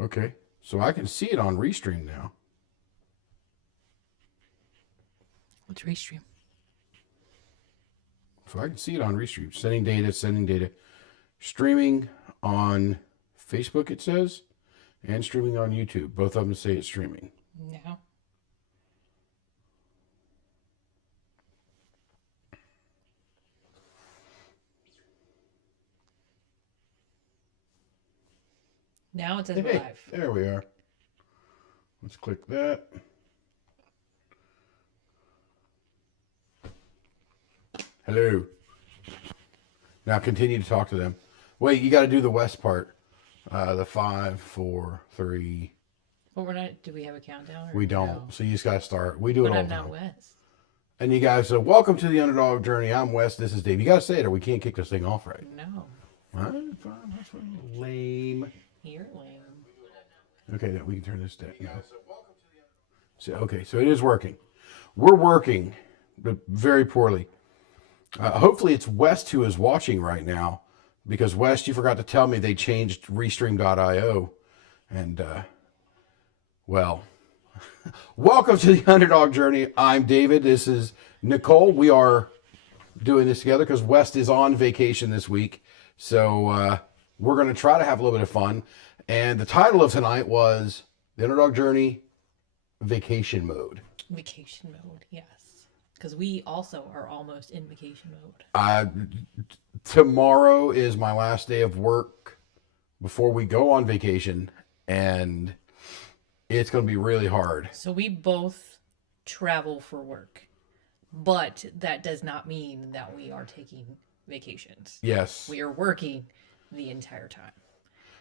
Okay. So I can see it on Restream now. What's Restream? So I can see it on Restream. Sending data. Streaming on Facebook, it says, and streaming on YouTube. Both of them say it's streaming. No. Now it says Hey, live. there we are. Let's click that. Hello. Now continue to talk to them. Wait, you got to do the West part. The 5, 4, 3. But we're not. Do we have a countdown? We don't. No? So you just got to start. We do it But all I'm the not time. West. And you guys, welcome to the Underdog Journey. I'm Wes. This is Dave. You got to say it or we can't kick this thing off right. No. All right, fine. That's fine. Lame. You're lame. Okay, we can turn this down. No. So, okay, so it is working. We're working, but very poorly. Hopefully it's West who is watching right now, because West, you forgot to tell me they changed Restream.io. And, well, welcome to the Underdog Journey. I'm David. This is Nicole. We are doing this together because West is on vacation this week. So we're going to try to have a little bit of fun. And the title of tonight was The Underdog Journey Vacation Mode. Vacation mode, yes. Because we also are almost in vacation mode. Tomorrow is my last day of work before we go on vacation. And it's going to be really hard. So we both travel for work. But that does not mean that we are taking vacations. Yes. We are working the entire time.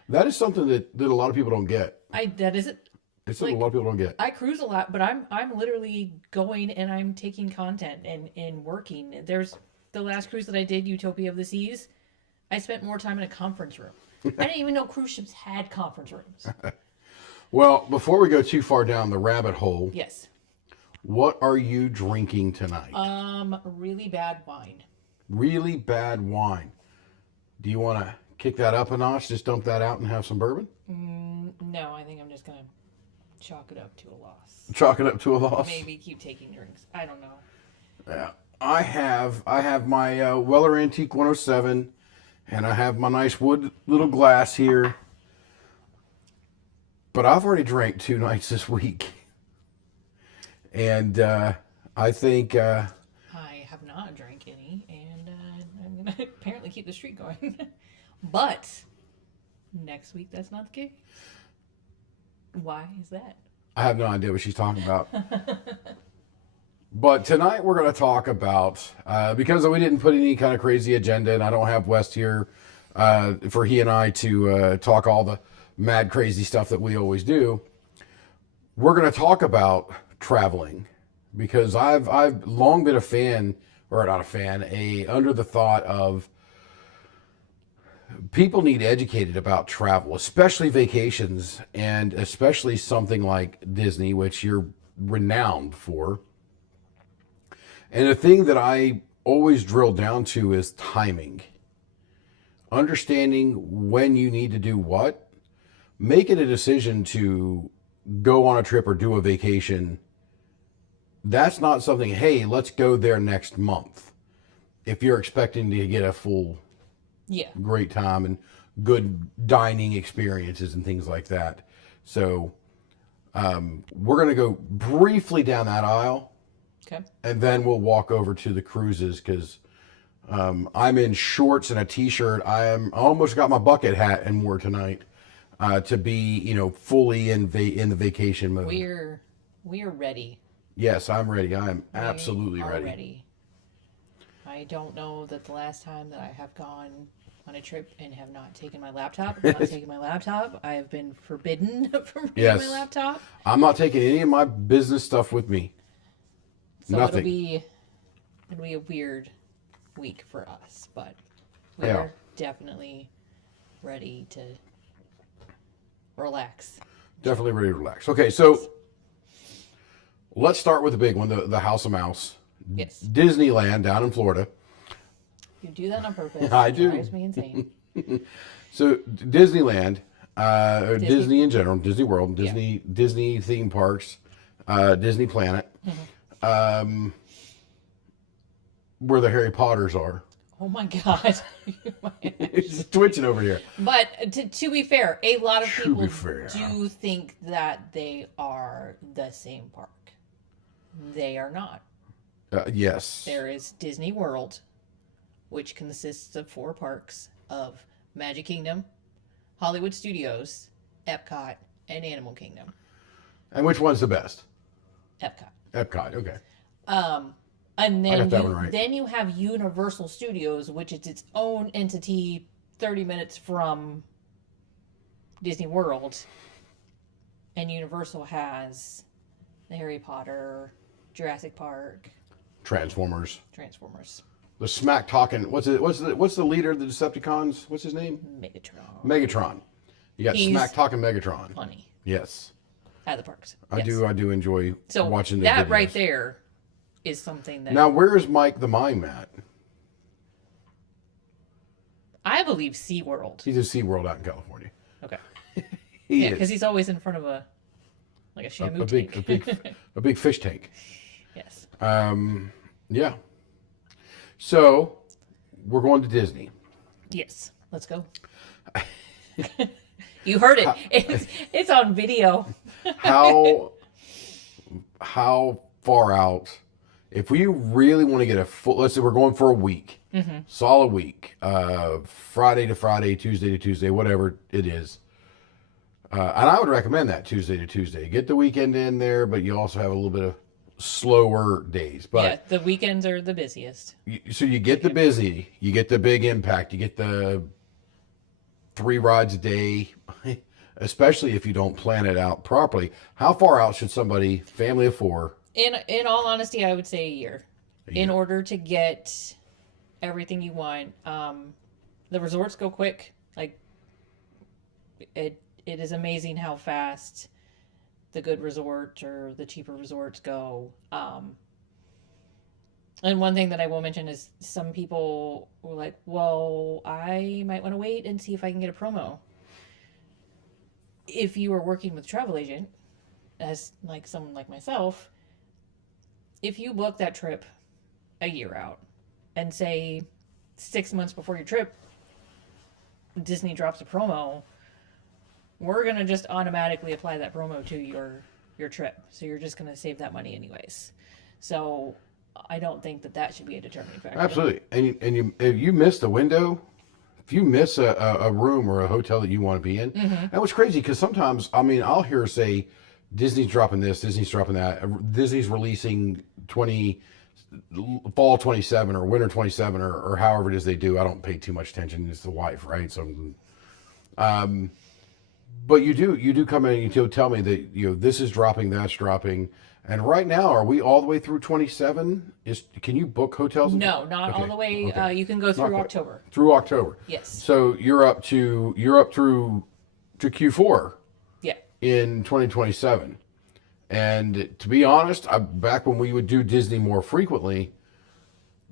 That is something that a lot of people don't get. That isn't. It's something a lot of people don't get. I cruise a lot, but I'm literally going and I'm taking content and working. There's the last cruise that I did, Utopia of the Seas. I spent more time in a conference room. I didn't even know cruise ships had conference rooms. Well, before we go too far down the rabbit hole, Yes. what are you drinking tonight? Really bad wine. Really bad wine. Do you want to kick that up a notch? Just dump that out and have some bourbon? No, I think I'm just gonna chalk it up to a loss. Chalk it up to a loss? Maybe keep taking drinks. I don't know. Yeah. I have my Weller Antique 107, and I have my nice wood little glass here. But I've already drank 2 nights this week. And I think... I have not drank any, and I'm gonna apparently keep the streak going. But next week, that's not the case. Why is that? I have no idea what she's talking about. But tonight we're going to talk about, because we didn't put any kind of crazy agenda, and I don't have West here for he and I to talk all the mad crazy stuff that we always do. We're going to talk about traveling, because I've long been a fan, or not a fan, under the thought of people need educated about travel, especially vacations, and especially something like Disney, which you're renowned for. And the thing that I always drill down to is timing. Understanding when you need to do what. Making a decision to go on a trip or do a vacation. That's not something, hey, let's go there next month. If you're expecting to get a full great time and good dining experiences and things like that. So we're going to go briefly down that aisle. Okay. And then we'll walk over to the cruises, because I'm in shorts and a t-shirt. I almost got my bucket hat and wore tonight to be, fully in the vacation mode. We're ready. Yes, I'm ready. I am absolutely We are ready. ready. I don't know that the last time that I have gone on a trip and have not taken my laptop. I have been forbidden from bringing my laptop. I'm not taking any of my business stuff with me. So Nothing. it'll be a weird week for us, but we're definitely ready to relax. Definitely ready to relax. Okay, so let's start with the big one, the House of Mouse. Yes. Disneyland down in Florida. You do that on purpose. I do. It drives me insane. So Disneyland, Disney in general, Disney World, Disney theme parks, Disney Planet, where the Harry Potters are. Oh my God. It's twitching over here. But to be fair, a lot of To people be fair. do think that they are the same park. They are not. Yes. There is Disney World, which consists of 4 parks of Magic Kingdom, Hollywood Studios, Epcot, and Animal Kingdom. And which one's the best? Epcot. Epcot. Okay. And then got that one right. then you have Universal Studios, which is its own entity 30 minutes from Disney World. And Universal has the Harry Potter, Jurassic Park, Transformers. The smack talking. What's the leader of the Decepticons? What's his name? Megatron. You got smack talking Megatron. Funny. Yes. At the parks. I do enjoy watching the that videos. right there is something that Now, where is Mike the Mime at? I believe SeaWorld. He's at SeaWorld out in California. Okay. He because is. he's always in front of a Shamu tank. a big fish tank. Yes. Yeah. So, we're going to Disney. Yes. Let's go. You heard it. It's on video. How far out? If we really want to get a full, let's say we're going for a week, solid week, Friday to Friday, Tuesday to Tuesday, whatever it is. And I would recommend that Tuesday to Tuesday. Get the weekend in there, but you also have a little bit of slower days. But yeah, the weekends are the busiest. So you get the busy, you get the big impact, you get the 3 rides a day, especially if you don't plan it out properly. How far out should somebody, family of 4? In all honesty, I would say a year. In order to get everything you want. The resorts go quick. Like it is amazing how fast the good resort or the cheaper resorts go. And one thing that I will mention is some people were like, well, I might want to wait and see if I can get a promo. If you are working with a travel agent, as like someone like myself, if you book that trip a year out and say 6 months before your trip, Disney drops a promo, we're going to just automatically apply that promo to your trip. So you're just going to save that money anyways. So I don't think that should be a determining factor. Absolutely. And if you miss the window, if you miss a room or a hotel that you want to be in, and what's crazy, because sometimes, I mean, I'll hear say, Disney's dropping this, Disney's dropping that, Disney's releasing fall 27 or winter 27 or however it is they do. I don't pay too much attention. It's the wife, right? So, but you do come in and you tell me that, this is dropping, that's dropping. And right now, are we all the way through 27? Can you book hotels? No, not all the way. Okay. You can go through October. Through October. Yes. So you're up through to Q4. Yeah. In 2027. And to be honest, back when we would do Disney more frequently,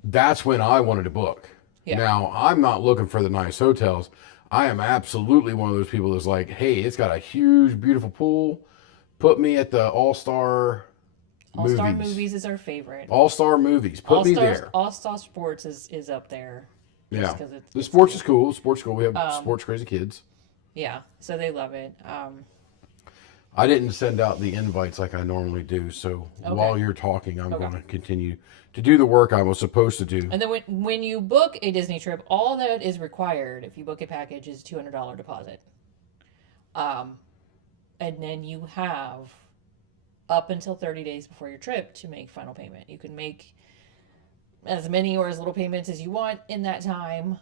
that's when I wanted to book. Yeah. Now, I'm not looking for the nice hotels. I am absolutely one of those people that's like, hey, it's got a huge, beautiful pool. Put me at the All-Star Movies. All-Star Movies is our favorite. All-Star Movies. Put me there. All-Star Sports is up there. Yeah. The sports is cool. Sports is cool. We have sports crazy kids. Yeah, so they love it. I didn't send out the invites like I normally do, so while you're talking, I'm going to continue to do the work I was supposed to do. And then when you book a Disney trip, all that is required, if you book a package, is $200 deposit. And then you have up until 30 days before your trip to make final payment. You can make as many or as little payments as you want in that time.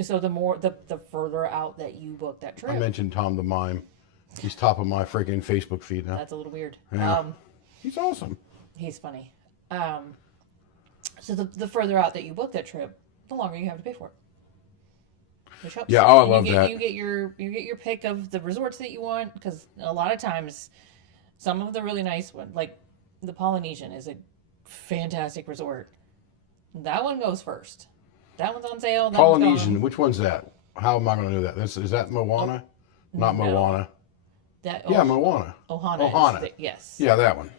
So the further out that you book that trip. I mentioned Tom the Mime. He's top of my freaking Facebook feed now. That's a little weird. Yeah. He's awesome. He's funny. So the further out that you book that trip, the longer you have to pay for it. Which helps. Yeah, I love that. You get your pick of the resorts that you want, because a lot of times, some of the really nice ones, like the Polynesian, is a fantastic resort. That one goes first. That one's on sale. Polynesian, which one's that? How am I going to know that? Is that Moana? Not no. Moana. That Yeah, Moana. Ohana. Yes. Yeah, that one.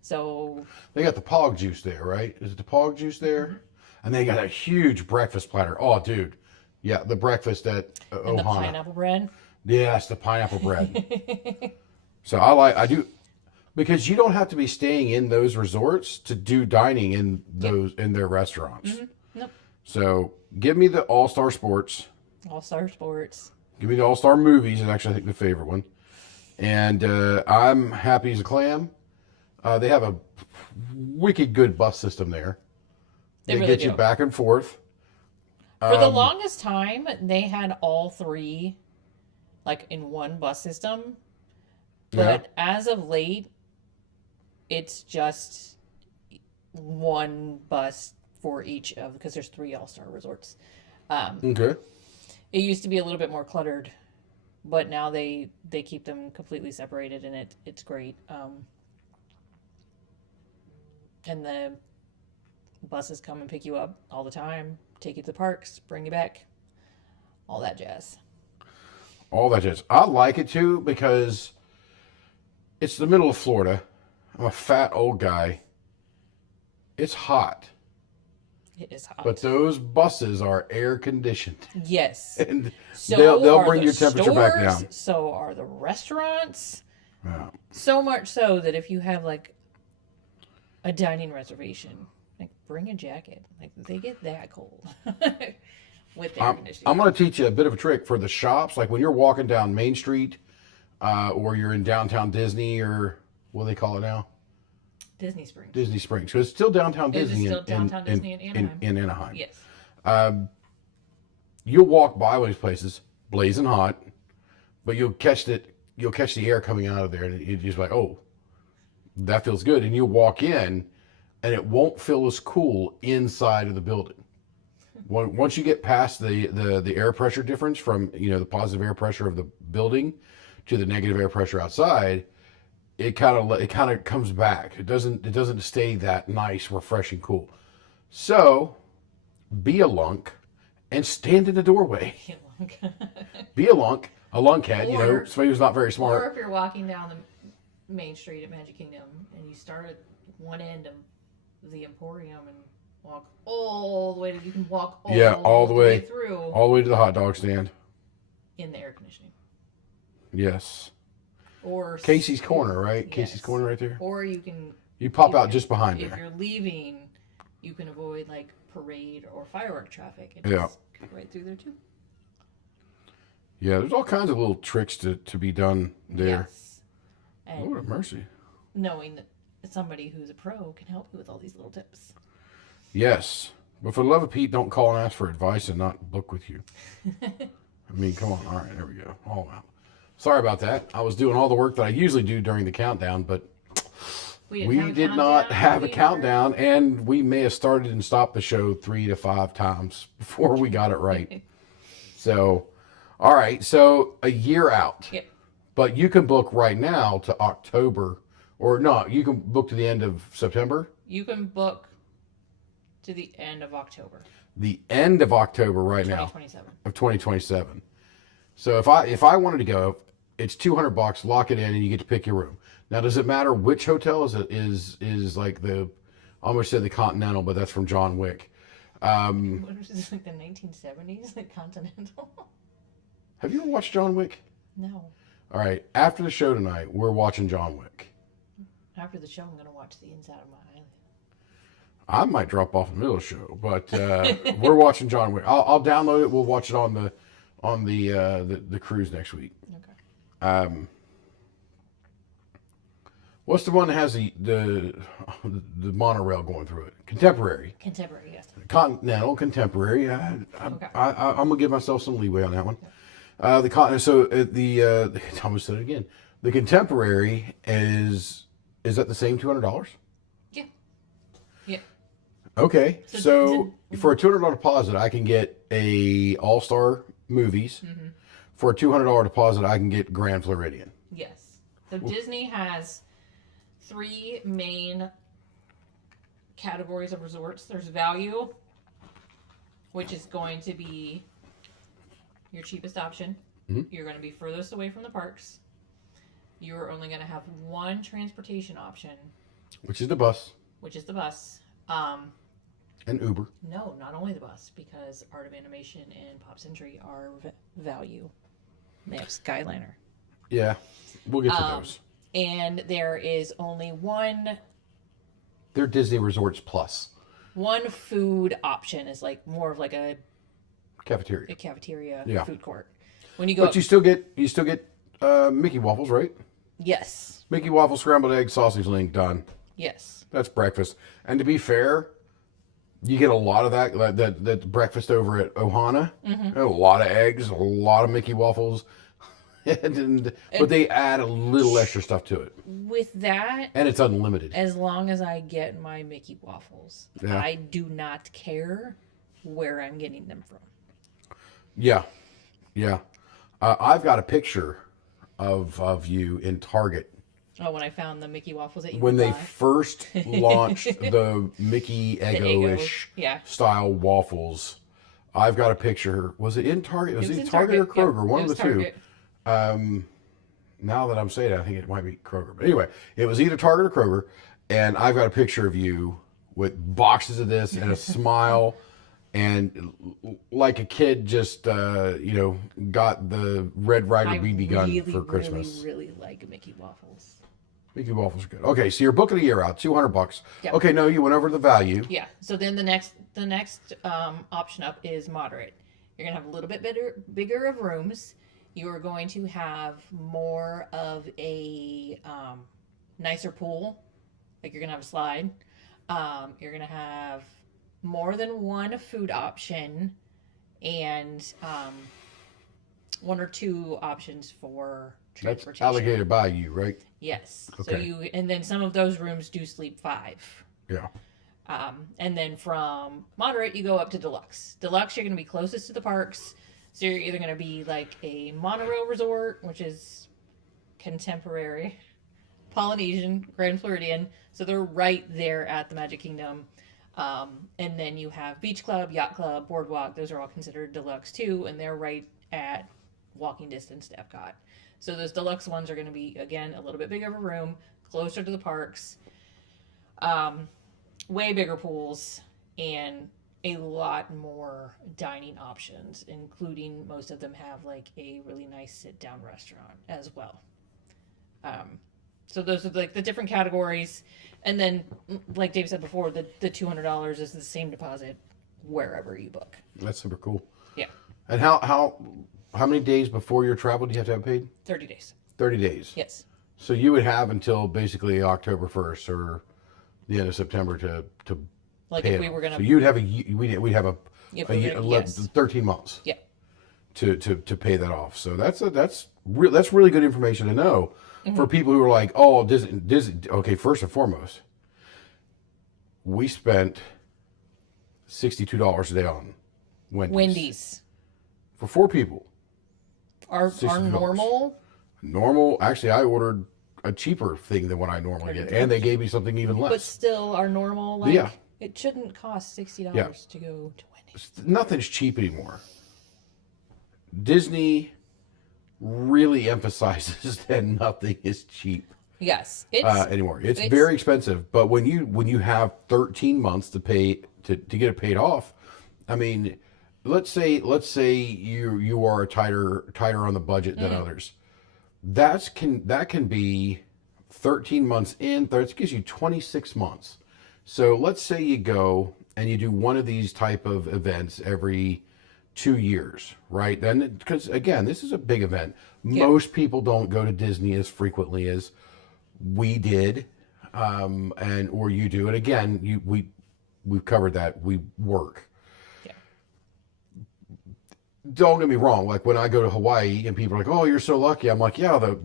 So They got the pog juice there, right? Is it the pog juice there? Mm-hmm. And they got a huge breakfast platter. Oh, dude. Yeah, the breakfast at and the Ohana. pineapple bread. Yes, the pineapple bread. So I do, because you don't have to be staying in those resorts to do dining in those in their restaurants. Nope. So give me the All Star Sports. All Star Sports. Give me the All Star Movies is actually I think the favorite one. And I'm happy as a clam. They have a wicked good bus system there. They really get do. you back and forth. For the longest time, they had all three, like, in one bus system. But as of late, it's just one bus for each of, because there's 3 All-Star resorts. Okay. It used to be a little bit more cluttered, but now they keep them completely separated, and it's great. And the buses come and pick you up all the time, take you to the parks, bring you back, all that jazz. All that jazz. I like it too because it's the middle of Florida. I'm a fat old guy. It's hot. It is hot. But those buses are air conditioned. Yes. And So they'll bring the your temperature back stores, down. So are the restaurants. Yeah. So much so that if you have like a dining reservation, like bring a jacket. Like they get that cold with air conditioning. I'm going to teach you a bit of a trick for the shops. Like when you're walking down Main Street or you're in downtown Disney or what do they call it now? Disney Springs. Disney Springs. Because it's still downtown Disney, still downtown Disney in Anaheim. In Anaheim. Yes. You'll walk by one of these places, blazing hot, but you'll catch the air coming out of there, and you're just like, oh, that feels good. And you walk in, and it won't feel as cool inside of the building. Once you get past the air pressure difference from the positive air pressure of the building to the negative air pressure outside, it kind of comes back. It doesn't stay that nice, refreshing, cool. So, be a lunk and stand in the doorway. Be a lunkhead, somebody who's not very smart. Or if you're walking down the main street at Magic Kingdom and you start at one end of the Emporium and walk all the way you can walk all the way through. All the way to the hot dog stand. In the air conditioning. Yes. Or Casey's Corner, right? Yes. Casey's Corner right there. Or you can... You pop out just behind if there. If you're leaving, you can avoid like parade or firework traffic. And Yeah. just go right through there too. Yeah, there's all kinds of little tricks to be done there. Yes. And Lord have mercy. knowing that somebody who's a pro can help you with all these little tips. Yes. But for the love of Pete, don't call and ask for advice and not book with you. I mean, come on. All right, there we go. All out. Sorry about that. I was doing all the work that I usually do during the countdown, but we did not have a countdown, and we may have started and stopped the show 3 to 5 times before we got it right. So, all right. So a year out. Yep. But you can book right now to October, or no, you can book to the end of September. You can book to the end of October. The end of October right now. 2027. Of 2027. So if I wanted to go, it's $200. Lock it in, and you get to pick your room. Now, does it matter which hotel is like the? I almost said the Continental, but that's from John Wick. What was this, like the 1970s, like Continental? Have you ever watched John Wick? No. All right. After the show tonight, we're watching John Wick. After the show, I'm going to watch the inside of my eyelid. I might drop off in the middle of the show, but we're watching John Wick. I'll download it. We'll watch it on the cruise next week. Okay. What's the one that has the monorail going through it? Contemporary. Contemporary, yes. Continental, contemporary. I'm gonna give myself some leeway on that one. Okay. I almost said it again. The contemporary is that the same $200? Yeah. Yeah. Okay, so for a $200 deposit, I can get a All-Star Movies. Mm-hmm. For a $200 deposit, I can get Grand Floridian. Yes. So Disney has 3 main categories of resorts. There's value, which is going to be your cheapest option. You're going to be furthest away from the parks. You're only going to have one transportation option, Which is the bus which is the bus. and Uber. No, not only the bus, because Art of Animation and Pop Century are value. They have Skyliner. Yeah, we'll get to those. And there is only one They're Disney Resorts Plus food option is like more of like a cafeteria. cafeteria food court. When you go But up, you still get Mickey waffles, right? yes. Mickey waffles, scrambled eggs, sausage link, done. Yes. That's breakfast. And to be fair, you get a lot of that breakfast over at Ohana. A lot of eggs, a lot of Mickey waffles, but they add a little extra stuff to it, With that, and it's unlimited. as long as I get my Mickey waffles, Yeah. I do not care where I'm getting them from. Yeah, yeah. I've got a picture of you in Target Oh, when I found the Mickey waffles that you when could they buy. first launched the Mickey Eggo-ish yeah. style waffles. I've got a picture. Was it in Target? Was it in Target or Target, Kroger? yeah. One It of was the two. Target. Now that I'm saying it, I think it might be Kroger. But anyway, it was either Target or Kroger, and I've got a picture of you with boxes of this and a smile, and like a kid just got the Red Ryder I BB gun for Christmas. really like Mickey waffles. Mickey waffles are good. Okay, so you're booking a year out, $200. Yeah. Okay, no, you went over the value. Yeah. So then the next option up is moderate. You're gonna have a little bit bigger of rooms. You are going to have more of a nicer pool. Like you're gonna have a slide. You're gonna have more than one food option, and one or two options for That's transportation. Alligator Bayou, right? Yes. So Okay. and then some of those rooms do sleep 5. Yeah. And then from moderate, you go up to deluxe. Deluxe, you're going to be closest to the parks. So you're either going to be like a monorail resort, which is contemporary, Polynesian, Grand Floridian. So they're right there at the Magic Kingdom. And then you have Beach Club, Yacht Club, Boardwalk. Those are all considered deluxe too. And they're right at walking distance to Epcot. So those deluxe ones are going to be, again, a little bit bigger of a room, closer to the parks. Way bigger pools, and a lot more dining options, including most of them have like a really nice sit down restaurant as well. So those are like the different categories. And then, like Dave said before, the $200 is the same deposit wherever you book. That's super cool. Yeah. And how many days before your travel do you have to have paid? 30 days. 30 days. Yes. So you would have until basically October 1st or the end of September to Like pay if it we off. were going So to. you'd have we'd have If a we were year, gonna- yes. 13 months. Yeah. To pay that off. So that's really good information to know for people who are like, oh, Disney. Okay, first and foremost, we spent $62 a day on Wendy's. for 4 people. Our $60. normal, Actually, I ordered a cheaper thing than what I normally get, and they gave me something even but less. still our normal, like, Yeah. it shouldn't cost $60 Yeah. to go to Wendy's. Nothing's cheap anymore. Disney really emphasizes that nothing is cheap Yes. It's, anymore. It's it's- very expensive, but when you have 13 months to pay to get it paid off, I mean, let's say you are tighter on the budget than others. That can be 13 months in. That gives you 26 months. So let's say you go and you do one of these type of events every 2 years, right? Then, because again, this is a big event. Most people don't go to Disney as frequently as we did, or you do. And again, we've covered that. We work. Yeah. Don't get me wrong. Like when I go to Hawaii and people are like, "Oh, you're so lucky," I'm like, "Yeah, the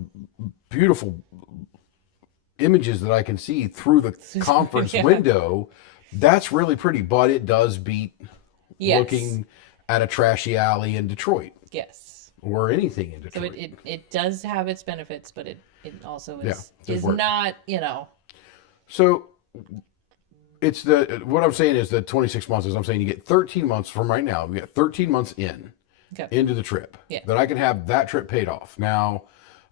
beautiful images that I can see through the conference Yeah. window, that's really pretty." But it does beat Yes. looking at a trashy alley in Detroit Yes. or anything in So Detroit. it does have its benefits, but it also is it's work. not, So it's what I'm saying is that 26 months is I'm saying you get 13 months from right now. You get 13 months in. Okay. into the trip. Yeah. That I can have that trip paid off. Now,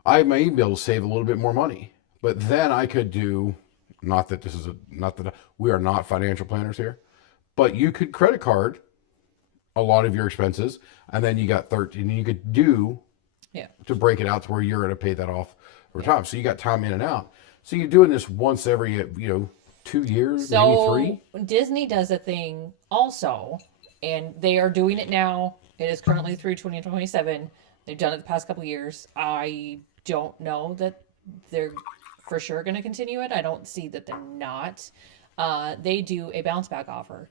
I may be able to save a little bit more money, but then I could do, not that this is a, not that we are not financial planners here, but you could credit card a lot of your expenses, and then you got 13, you could do Yeah. to break it out to where you're going to pay that off over time. So you got time in and out. So you're doing this once every, 2 years, So maybe 3. Disney does a thing also, and they are doing it now. It is currently through 2027. They've done it the past couple years. I don't know that they're for sure going to continue it. I don't see that they're not. They do a bounce back offer.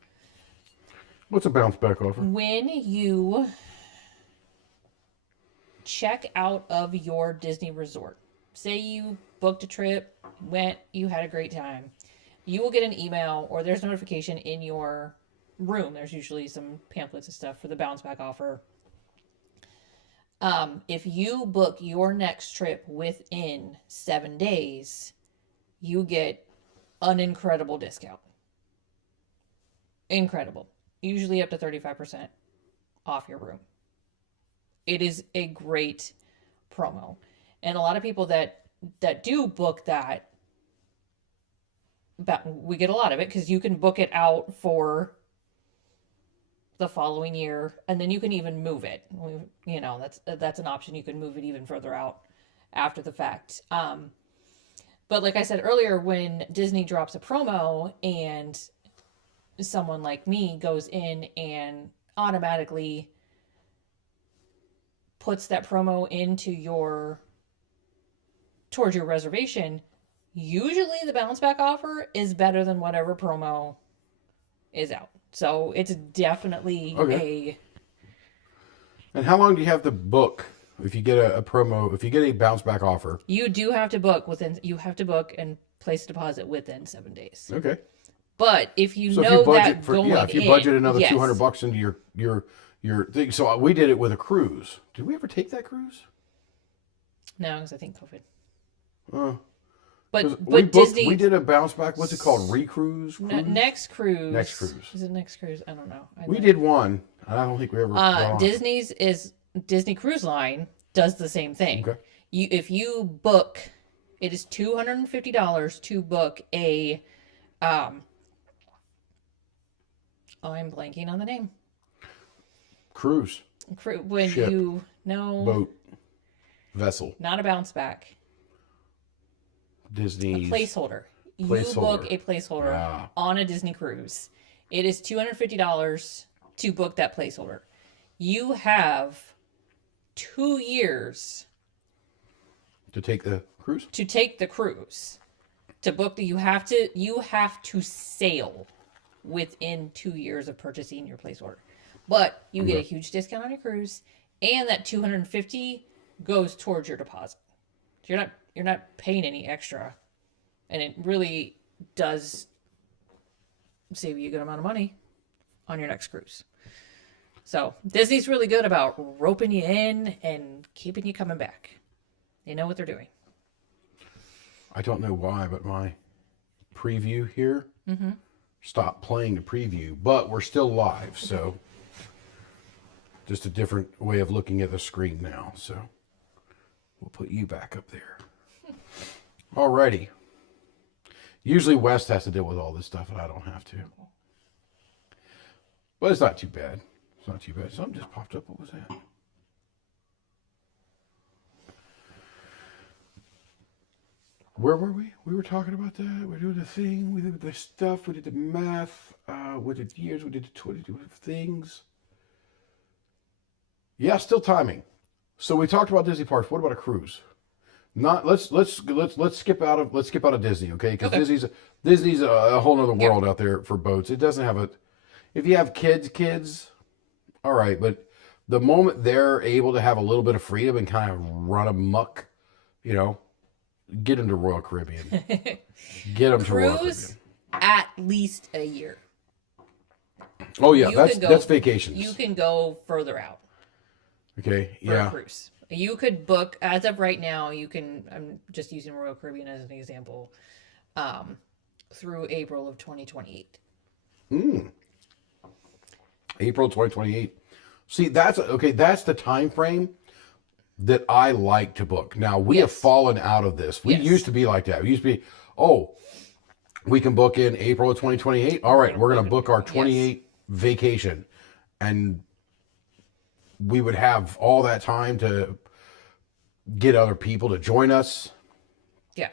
What's a bounce back offer? When you check out of your Disney resort, say you booked a trip, went, you had a great time, you will get an email or there's notification in your room. There's usually some pamphlets and stuff for the bounce back offer. If you book your next trip within 7 days, you get an incredible discount. Incredible. Usually up to 35% off your room. It is a great promo. And a lot of people that do book that, we get a lot of it because you can book it out for the following year, and then you can even move it. That's an option. You can move it even further out after the fact. But like I said earlier, when Disney drops a promo and someone like me goes in and automatically puts that promo towards your reservation, usually the bounce back offer is better than whatever promo is out. So it's definitely And how long do you have to book if you get a promo, if you get a bounce back offer? You do have to book and place a deposit within 7 days. Okay. But if you So know if you budget that for, going if you budget in, another yes. $200 into your thing. So we did it with a cruise. Did we ever take that cruise? No, because I think COVID. Uh, But Disney, we did a bounce back. What's it called? Recruise? Next cruise. Next cruise. Is it next cruise? I don't know. We did one. I don't think we ever. Disney Cruise Line does the same thing. Okay. If you book, it is $250 to book a. I'm blanking on the name. Cruise. When Ship. Boat. Vessel. Not a bounce back. Disney's. A placeholder. You book a placeholder on a Disney cruise. It is $250 to book that placeholder. You have 2 years To take the cruise? to take the cruise. To book you have to sail within 2 years of purchasing your placeholder. But you get a huge discount on your cruise, and that $250 goes towards your deposit. So you're not paying any extra, and it really does save you a good amount of money on your next cruise. So Disney's really good about roping you in and keeping you coming back. They know what they're doing. I don't know why, but my preview here stopped playing the preview, but we're still live, so just a different way of looking at the screen now. So we'll put you back up there. Alrighty. Usually West has to deal with all this stuff, and I don't have to. But it's not too bad. It's not too bad. Something just popped up. What was that? Where were we? We were talking about that. We're doing the thing. We did the stuff. We did the math. We did years. We did the 22 things. Yeah, still timing. So we talked about Disney parks. What about a cruise? Not let's skip out of Disney, okay? Because Disney's a whole other world out there for boats. It doesn't have if you have kids, all right. But the moment they're able to have a little bit of freedom and kind of run amok, get them to Royal Caribbean. Get them to Royal Caribbean. At least a year. Oh yeah, that's vacations. You can go further out. Okay, for a cruise. You could book, as of right now, I'm just using Royal Caribbean as an example, through April of 2028. April 2028. See, that's okay. That's the time frame that I like to book. Now we have Yes. fallen out of this. We Yes. used to be like that. We used to be, oh, we can book in April of 2028. All right, we're going to book our 28 vacation, and we would have all that time to get other people to join us, Yeah.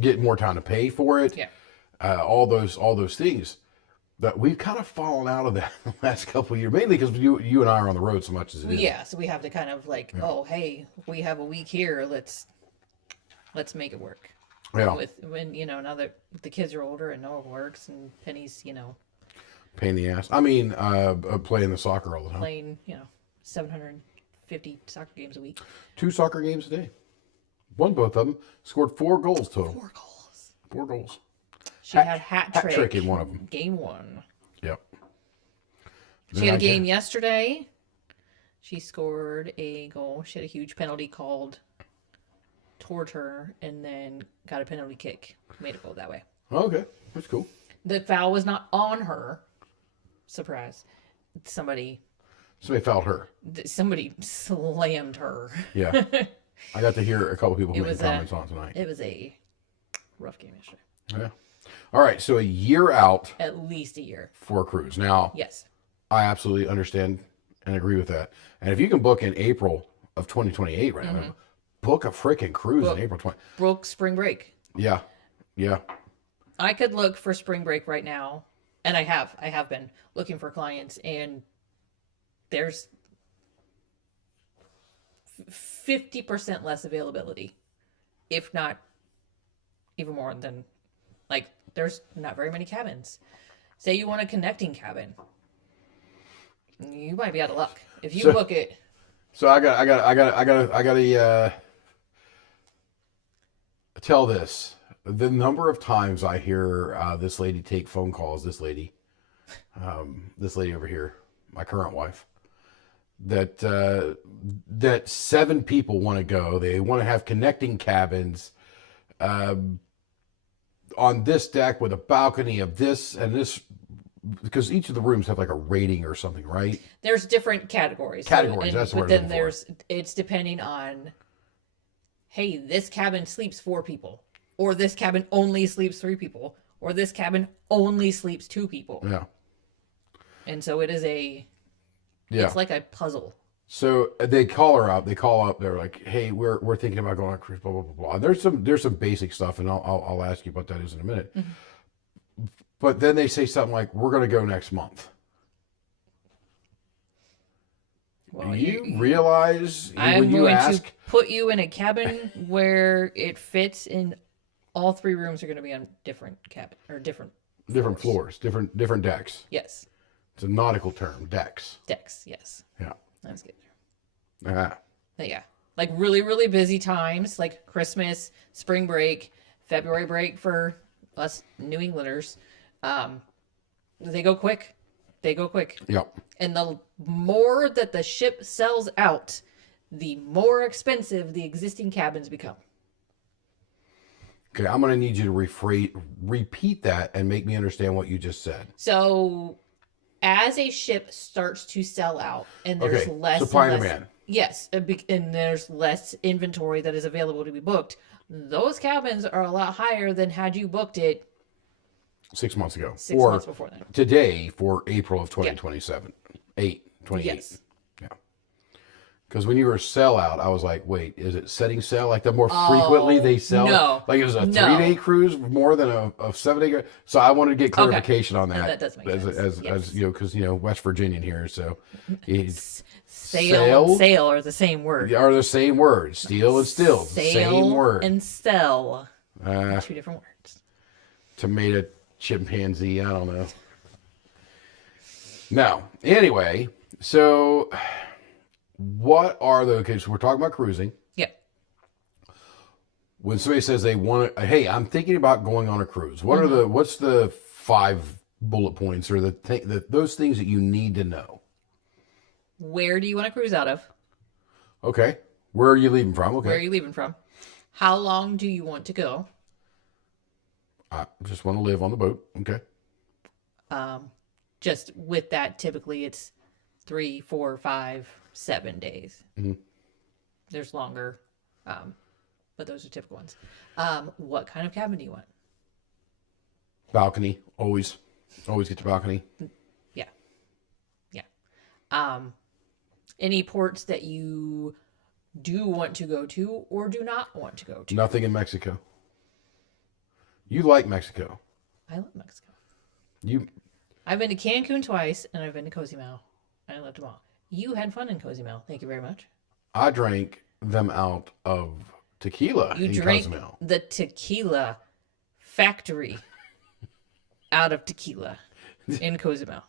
get more time to pay for it. Yeah. All those things. But we've kind of fallen out of that the last couple of years, mainly because you and I are on the road so much as it is. Yeah, so we have to kind of like, oh, hey, we have a week here. Let's make it work. Yeah. With when now that the kids are older and Noah works and Penny's Pain in the ass. I mean, playing the soccer all the time. playing 750 soccer games a week. 2 soccer games a day. Won both of them. Scored 4 goals total. 4 goals. 4 goals. She had hat trick in one of them. Game 1. Yep. She had a game yesterday. She scored a goal. She had a huge penalty called toward her, and then got a penalty kick. Made a goal that way. Okay, that's cool. The foul was not on her. Surprise. Somebody Somebody fouled her. slammed her. Yeah. I got to hear a couple people It make was comments on tonight. It was a rough game yesterday. Yeah. All right, so a year out At least a year. for a cruise. Now, Yes. I absolutely understand and agree with that. And if you can book in April of 2028 right now, book a freaking cruise in April 20. Broke spring break. Yeah. Yeah. I could look for spring break right now, and I have been looking for clients, and there's 50% less availability, if not even more than, like, there's not very many cabins. Say you want a connecting cabin, you might be out of luck if you book it. So I gotta tell this. The number of times I hear this lady take phone calls, this lady over here, my current wife, that 7 people want to go. They want to have connecting cabins on this deck with a balcony of this and this, because each of the rooms have like a rating or something, right? There's different categories. Categories, that's the word But I'm then looking it's depending on, hey, this cabin sleeps 4 people, or this cabin only sleeps 3 people, or this cabin only sleeps 2 people. Yeah. And so it is Yeah. it's like a puzzle. So they call her up. They call up. They're like, "Hey, we're thinking about going on a cruise." Blah blah blah blah. And there's some basic stuff, and I'll ask you what that is in a minute. Mm-hmm. But then they say something like, "We're going to go next month." Well, Do you realize I'm when you going ask? to put you in a cabin where it fits in. All 3 rooms are going to be on different cabin or different Floors, different decks. Yes, It's a nautical term, decks. decks. Yes, Yeah. I was getting there. Ah. But yeah, like really, really busy times, like Christmas, spring break, February break for us New Englanders. They go quick. They go quick. Yep. And the more that the ship sells out, the more expensive the existing cabins become. Okay, I'm going to need you to repeat that and make me understand what you just said. So as a ship starts to sell out and there's Okay, less supply and and less, demand. yes, and there's less inventory that is available to be booked, those cabins are a lot higher than had you booked it 6 months ago. 6 months before that. Today for April of 2027. 28. Yes. Yeah. Because when you were sell out, I was like, wait, is it setting sail? Like the more frequently they sell? no. Like it was a No. 3-day cruise more than a 7-day cruise? So I wanted to get clarification on that. That does make as, sense. As, Yes. as, you know, because, West Virginian here. So it's Sail and sail are the same word. are the same words. Steel and still. Sail Same word. and sell. Uh, 2 different words. tomato chimpanzee. I don't know. No. Anyway, so what are the, okay, so we're talking about cruising. Yeah. When somebody says they want to, hey, I'm thinking about going on a cruise. What are what's the 5 bullet points or those things that you need to know? Where do you want to cruise out of? Okay. Where are you leaving from? Okay. Where are you leaving from? How long do you want to go? I just want to live on the boat. Okay. Just with that, typically it's 3, 4, 5, 7 days. There's longer, but those are typical ones. What kind of cabin do you want? Balcony, always get the balcony. Yeah. Any ports that you do want to go to or do not want to go to? Nothing in Mexico. You like Mexico. I love Mexico. I've been to Cancun twice, and I've been to Cozumel. I loved them all. You had fun in Cozumel. Thank you very much. I drank them out of tequila You in drank Cozumel. the tequila factory out of tequila in Cozumel.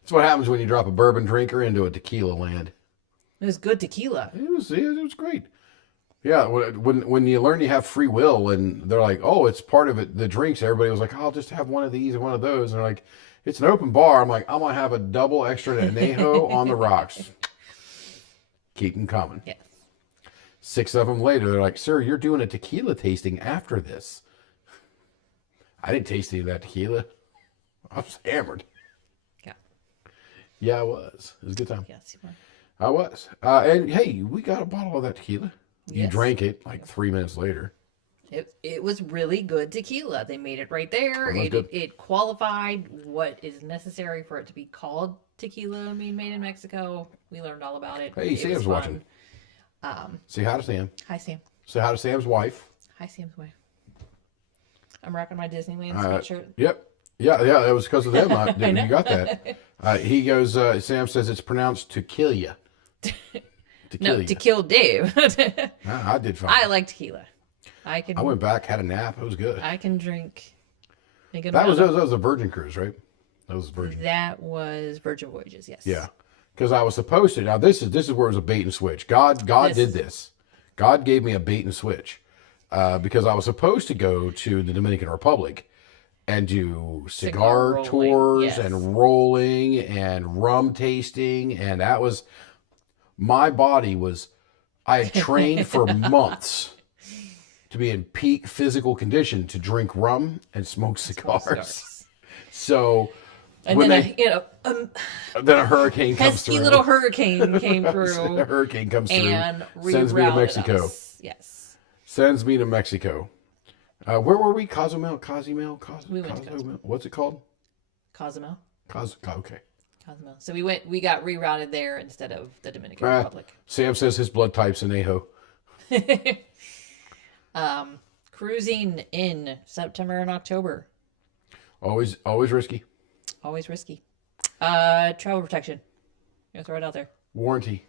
That's what happens when you drop a bourbon drinker into a tequila land. It was good tequila. It was great. Yeah, when you learn you have free will, and they're like, oh, it's part of it. The drinks, everybody was like, I'll just have one of these and one of those. And they're like, it's an open bar. I'm like, I'm gonna have a double extra añejo on the rocks. Keep them coming. Yes. 6 of them later, they're like, sir, you're doing a tequila tasting after this. I didn't taste any of that tequila. I was hammered. Yeah. Yeah, I was. It was a good time. Yes, you were. I was. And hey, we got a bottle of that tequila. You Yes. drank it like 3 minutes later. It was really good tequila. They made it right there. It qualified what is necessary for it to be called tequila being made in Mexico. We learned all about it. Hey, It Sam's was watching. Say hi to Sam. Hi, Sam. Say hi to Sam's wife. Hi, Sam's wife. I'm rocking my Disneyland sweatshirt. Yep. Yeah, that was because of them. I know. You got that. He goes, Sam says it's pronounced tequila. No, to kill Dave. I did fine. I like tequila. I went back, had a nap. It was good. I can drink. That was a Virgin cruise, right? That was Virgin. That was Virgin Voyages. Yes. Yeah, because I was supposed to. Now this is where it was a bait and switch. God did this. God gave me a bait and switch because I was supposed to go to the Dominican Republic and do cigar rolling, tours yes. and rolling and rum tasting, and that was my body was. I had trained for months to be in peak physical condition to drink rum and smoke cigars. So, and when then then a hurricane comes pesky through. little hurricane came through. A hurricane comes through and sends me to rerouted Mexico. us. Yes. Sends me to Mexico. Where were we? Cozumel. We went to Cozumel. What's it called? Cozumel. Okay. Cozumel. So we got rerouted there instead of the Dominican Republic. Sam says his blood type's an aho. Cruising in September and October. Always risky. Always risky. Travel protection. I'll throw it out there. Warranty,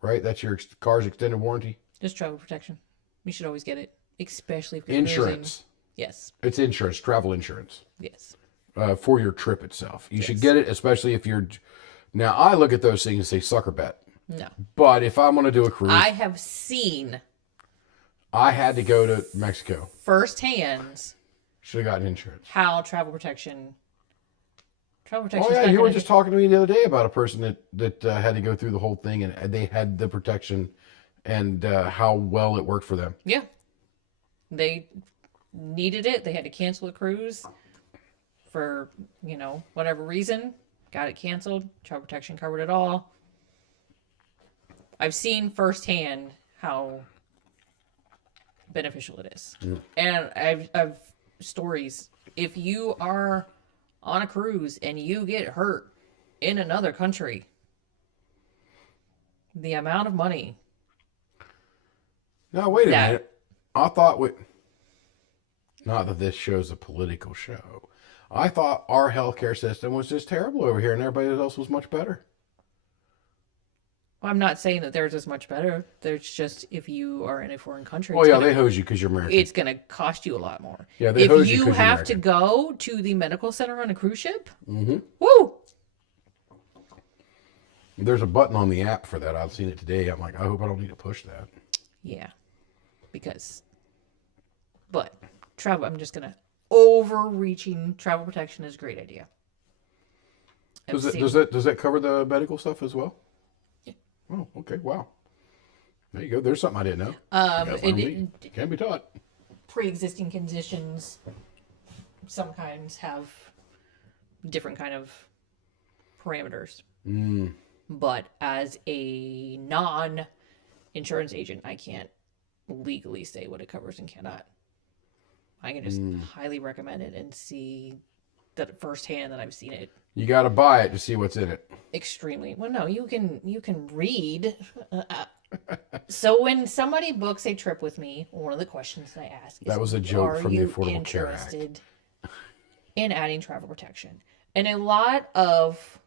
right? That's your car's extended warranty. Just travel protection. You should always get it, especially if you're Insurance. cruising. Yes. It's insurance, travel insurance. Yes. For your trip itself. You should get it, especially if you're. Now, I look at those things and say sucker bet. No. But if I'm going to do a cruise, I have seen I had to go to Mexico. firsthand Should have gotten insurance. how travel protection. Oh yeah, you were just talking to me the other day about a person that had to go through the whole thing and they had the protection and how well it worked for them. Yeah. They needed it. They had to cancel the cruise for, whatever reason. Got it canceled. Travel protection covered it all. I've seen firsthand how beneficial it is. Mm. And I've stories. If you are on a cruise and you get hurt in another country, the amount of money. Now, wait a minute. I thought not that this show's a political show. I thought our healthcare system was just terrible over here and everybody else was much better. I'm not saying that theirs is much better. There's just if you are in a foreign country. Oh yeah, they hose you because you're American. It's going to cost you a lot more. Yeah, they if hose you you 'cause you're have to American. go to the medical center on a cruise ship, Woo! There's a button on the app for that. I've seen it today. I'm like, I hope I don't need to push that. yeah, but travel. I'm just going to overreaching travel protection is a great idea. Does that cover the medical stuff as well? Yeah. Oh, okay. Wow. There you go. There's something I didn't know. Can't be taught. Pre-existing conditions, some kinds have different kind of parameters. But as a non-insurance agent, I can't legally say what it covers and cannot. I can just highly recommend it and see that firsthand that I've seen it. You got to buy it to see what's in it. Extremely well. No, you can read. So when somebody books a trip with me, one of the questions I ask is, That was a joke are from the you Affordable Care Act. interested in adding travel protection? And a lot of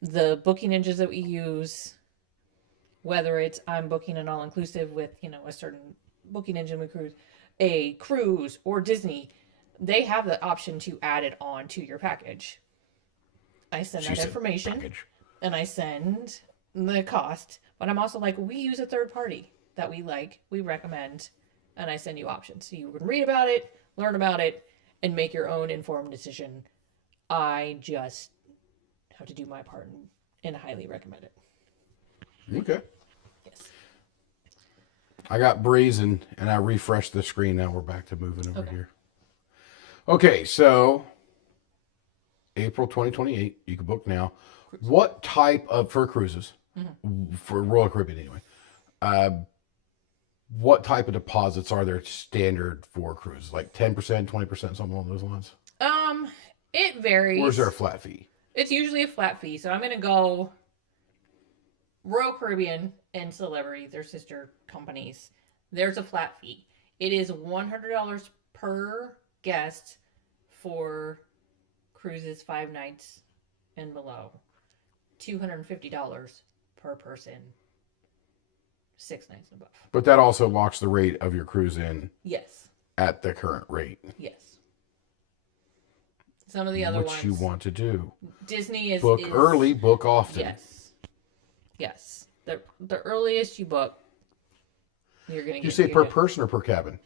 the booking engines that we use, whether it's I'm booking an all-inclusive with, a certain booking engine with a cruise or Disney, they have the option to add it on to your package. I send that information and I send the cost, but I'm also like, we use a third party that we recommend, and I send you options. So you can read about it, learn about it, and make your own informed decision. I just have to do my part and highly recommend it. Okay. Yes. I got Brazen, and I refreshed the screen. Now we're back to moving over here. Okay, so April 2028, you can book now. What type of, for cruises, for Royal Caribbean anyway, what type of deposits are there standard for cruises? Like 10%, 20%, something along those lines? It varies. Or is there a flat fee? It's usually a flat fee. So I'm going to go Royal Caribbean and Celebrity, their sister companies. There's a flat fee. It is $100 per guest for cruises 5 nights and below. $250 per person, 6 nights and above. But that also locks the rate of your cruise in. Yes. At the current rate. Yes. Some of the other ones. What you want to do. Disney is... Book early, book often. Yes. Yes. The earliest you book, you're going to get... You say per person or per cabin?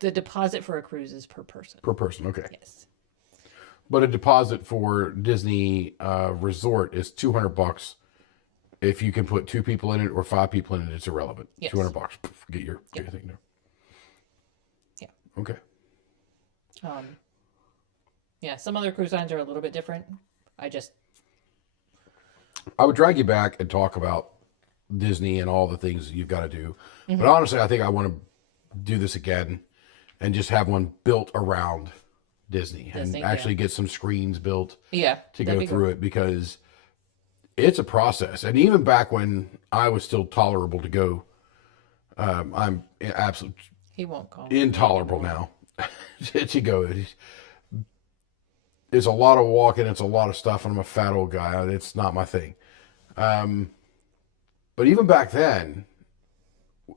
The deposit for a cruise is per person. Per person, okay. Yes. But a deposit for Disney Resort is $200. If you can put 2 people in it or 5 people in it, it's irrelevant. Yes. $200. Get your thing there. Yeah. Okay. Yeah, some other cruise lines are a little bit different. I would drag you back and talk about Disney and all the things you've got to do. But honestly, I think I want to do this again and just have one built around Disney and actually get some screens built to go through it, because it's a process. And even back when I was still tolerable to go, I'm absolutely intolerable now to go. It's a lot of walking, it's a lot of stuff, and I'm a fat old guy. It's not my thing. But even back then,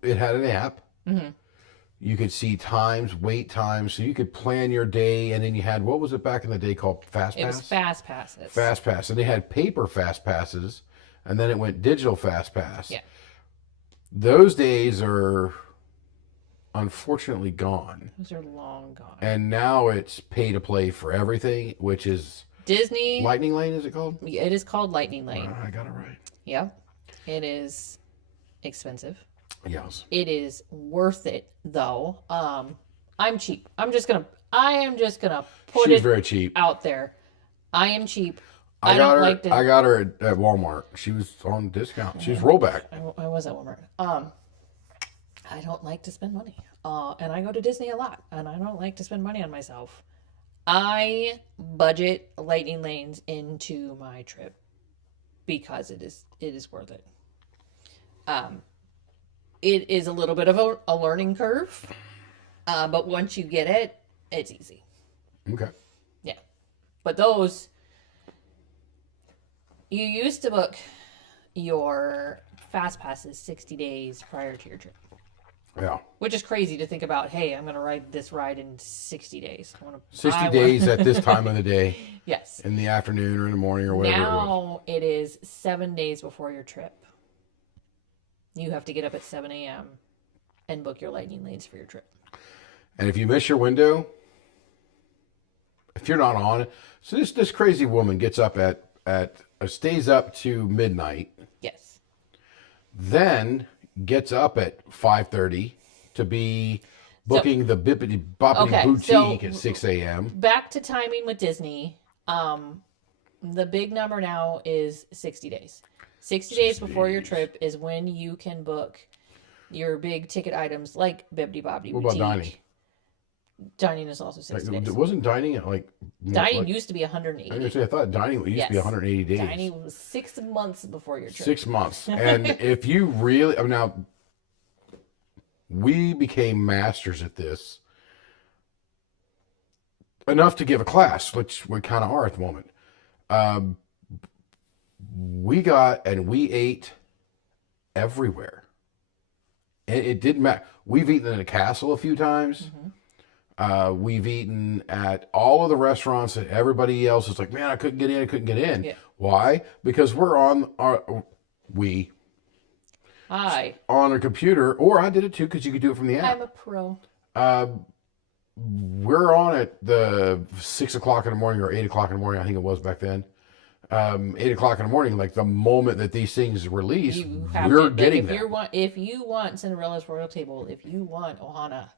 it had an app. You could see times, wait times, so you could plan your day, and then you had, what was it back in the day called? Fast Pass? It was Fast Passes. Fast Pass. And they had paper Fast Passes, and then it went digital Fast Pass. Yeah. Those days are unfortunately gone. Those are long gone. And now it's pay to play for everything, which is Disney. Lightning Lane, is it called? It is called Lightning Lane. I got it right. Yep. It is expensive. Yes. It is worth it though. I'm cheap. I am just gonna put She's it very cheap. out there. I am cheap. I got her at Walmart. She was on discount. She was rollback. I was at Walmart. I don't like to spend money. And I go to Disney a lot, and I don't like to spend money on myself. I budget Lightning Lanes into my trip because it is worth it. It is a little bit of a learning curve, but once you get it, it's easy. Okay. Yeah. But those, you used to book your Fast Passes 60 days prior to your trip. Yeah. Which is crazy to think about. Hey, I'm going to ride this ride in 60 days. 60 days at this time of the day. Yes. In the afternoon or in the morning or whatever now it is 7 days before your trip. You have to get up at 7 a.m. and book your Lightning Lanes for your trip. And if you miss your window, if you're not on it, so this crazy woman gets up stays up to midnight. Yes. Then gets up at 5:30 to be booking the Bippity Boppity Boutique at 6 a.m. Back to timing with Disney. The big number now is 60 days. 60 days 60 before your days. trip is when you can book your big ticket items like Bibbidi Bobbidi What Boutique. about dining? Dining is also 60 days. Wasn't dining at like Dining like, used to be 180. I was gonna say I thought dining used to be Yes. 180 days. Dining was 6 months before your trip. 6 months. And if you really, now we became masters at this enough to give a class, which we kind of are at the moment. We ate everywhere. It didn't matter. We've eaten in a castle a few times. We've eaten at all of the restaurants that everybody else is like, man, I couldn't get in. Yeah. Why? Because we're on on a computer, or I did it too because you could do it from the app. I'm a pro. We're on at the 6 o'clock in the morning or 8 o'clock in the morning. I think it was back then. 8 o'clock in the morning, like the moment that these things release, we're getting there. If you want Cinderella's Royal Table, if you want Ohana,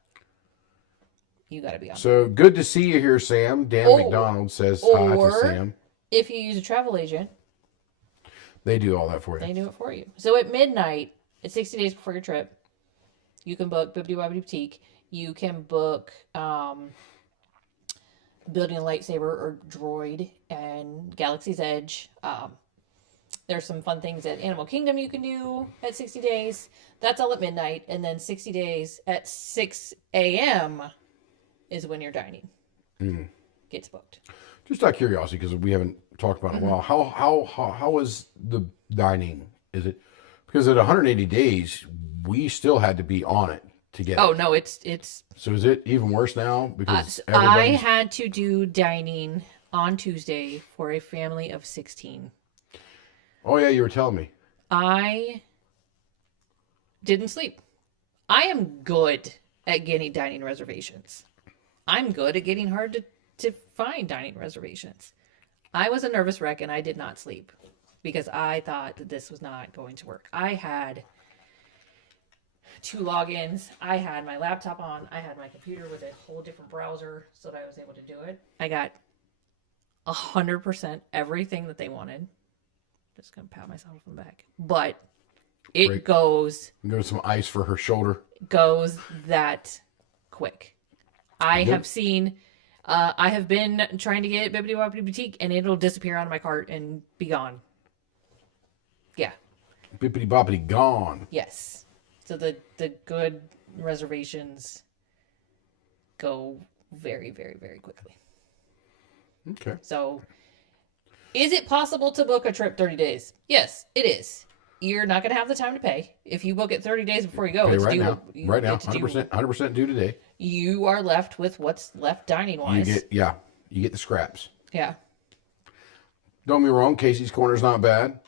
you got to be on. So good to see you here, Sam. Dan McDonald says hi to Sam. If you use a travel agent, they do all that for you. They do it for you. So at midnight, at 60 days before your trip, you can book Bibbidi Bobbidi Boutique. You can book Building a Lightsaber or Droid and Galaxy's Edge. There's some fun things at Animal Kingdom you can do at 60 days. That's all at midnight. And then 60 days at 6 a.m. is when your dining gets booked. Just out of curiosity, because we haven't talked about it in a while, how is the dining? Is it because at 180 days we still had to be on it to get? Oh no, it's. So is it even worse now? Because I had to do dining on Tuesday for a family of 16. Oh yeah, you were telling me. I didn't sleep. I am good at getting dining reservations. I'm good at getting hard to find dining reservations. I was a nervous wreck and I did not sleep because I thought that this was not going to work. I had 2 logins. I had my laptop on. I had my computer with a whole different browser so that I was able to do it. I got 100% everything that they wanted. Just going to pat myself on the back. But it Great. goes... Give her some ice for her shoulder. Goes that quick. I have seen... I have been trying to get Bibbidi Bobbidi Boutique and it'll disappear out of my cart and be gone. Yeah. Bippity boppity gone. Yes. So the good reservations go very, very, very quickly. Okay. So, is it possible to book a trip 30 days? Yes, it is. You're not going to have the time to pay. If you book it 30 days before you go, Pay it's right due. now. You Right now, get to do- 100% due today. You are left with what's left dining wise. You get the scraps. Yeah. Don't get me wrong, Casey's Corner's not bad.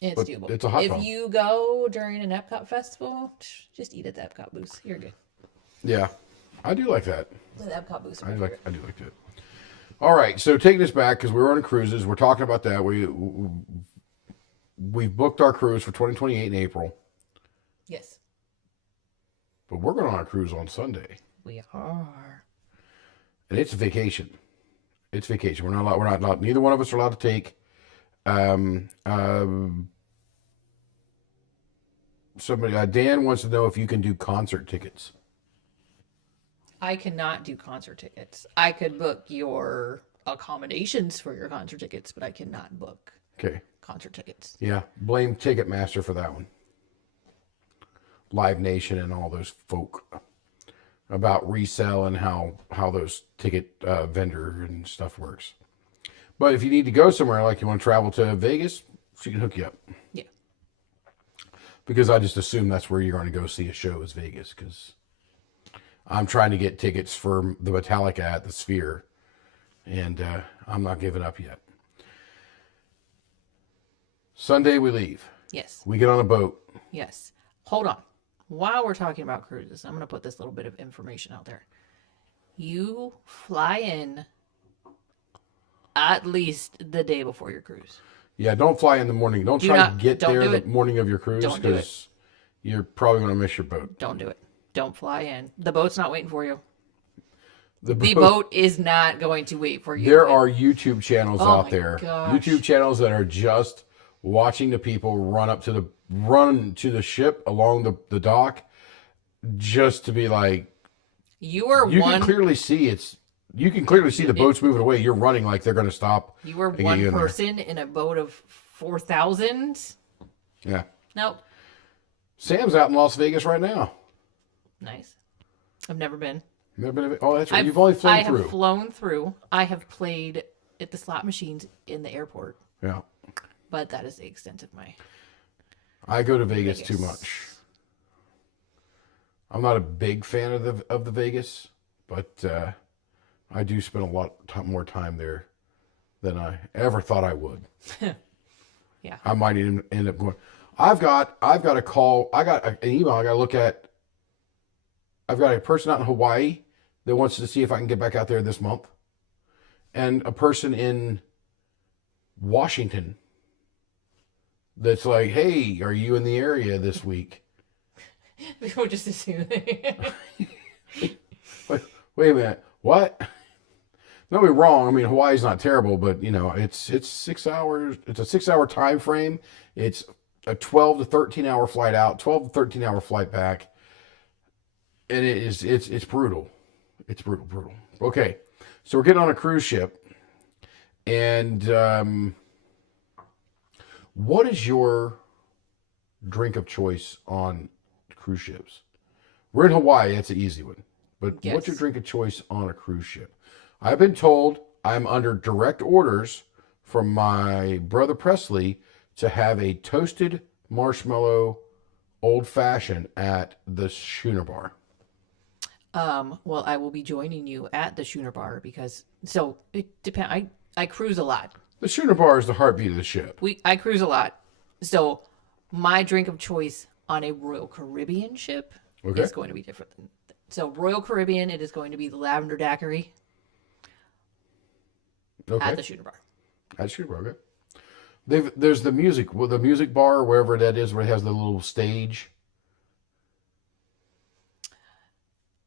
It's But doable. it's a hot if dog. you go during an Epcot festival, just eat at the Epcot booth. You're good. Yeah, I do like that. The Epcot booth. I do like that. All right, so taking us back because we were on cruises. We're talking about that. We've booked our cruise for 2028 in April, Yes, but we're going on a cruise on Sunday, we are. and it's a vacation. It's vacation. We're not allowed. We're not allowed. Neither one of us are allowed to take. Somebody, Dan wants to know if you can do concert tickets. I cannot do concert tickets. I could book your accommodations for your concert tickets, but I cannot book Okay. concert tickets. Yeah, blame Ticketmaster for that one. Live Nation and all those folk about resell and how those ticket vendor and stuff works. But if you need to go somewhere, like you want to travel to Vegas, she can hook you up. Yeah. Because I just assume that's where you're going to go see a show is Vegas. Because I'm trying to get tickets for the Metallica at the Sphere, and I'm not giving up yet. Sunday we leave. Yes. We get on a boat. Yes. Hold on. While we're talking about cruises, I'm going to put this little bit of information out there. You fly in at least the day before your cruise. Yeah, don't fly in the morning. Don't try to get there the morning of your cruise because you're probably going to miss your boat. Don't do it. Don't fly in. The boat's not waiting for you. The boat is not going to wait for you. There are YouTube channels out my there. gosh. YouTube channels that are just watching the people run to the ship along the dock, just to be like, You are you one. can clearly see the boats moving away. You're running like they're going to stop. You are and get one you in there. person in a boat of 4,000. Yeah. Nope. Sam's out in Las Vegas right now. Nice. I've never been. Never been. Oh, that's right. You've only flown through. I have flown through. I have played at the slot machines in the airport. Yeah. But that is the extent of my. I go to Vegas too much. I'm not a big fan of the Vegas, but I do spend a lot more time there than I ever thought I would. Yeah. I might even end up going. I've got a call. I got an email. I got to look at. I've got a person out in Hawaii that wants to see if I can get back out there this month, and a person in Washington that's like, "Hey, are you in the area this week?" People just assume. Wait a minute. What? Don't be wrong. I mean, Hawaii's not terrible, but it's 6 hours. It's a 6 hour time frame. It's a 12 to 13 hour flight out, 12 to 13 hour flight back, and it's brutal. It's brutal. Okay, so we're getting on a cruise ship, and what is your drink of choice on cruise ships? We're in Hawaii. That's an easy one. But Yes. What's your drink of choice on a cruise ship? I've been told I'm under direct orders from my brother Presley to have a toasted marshmallow old fashioned at the Schooner Bar. Well, I will be joining you at the Schooner Bar because it depends. I cruise a lot. The Schooner Bar is the heartbeat of the ship. I cruise a lot. So my drink of choice on a Royal Caribbean ship is going to be different. So Royal Caribbean, it is going to be the Lavender Daiquiri at the Schooner Bar. At Schooner Bar, okay. There's the music bar, wherever that is, where it has the little stage.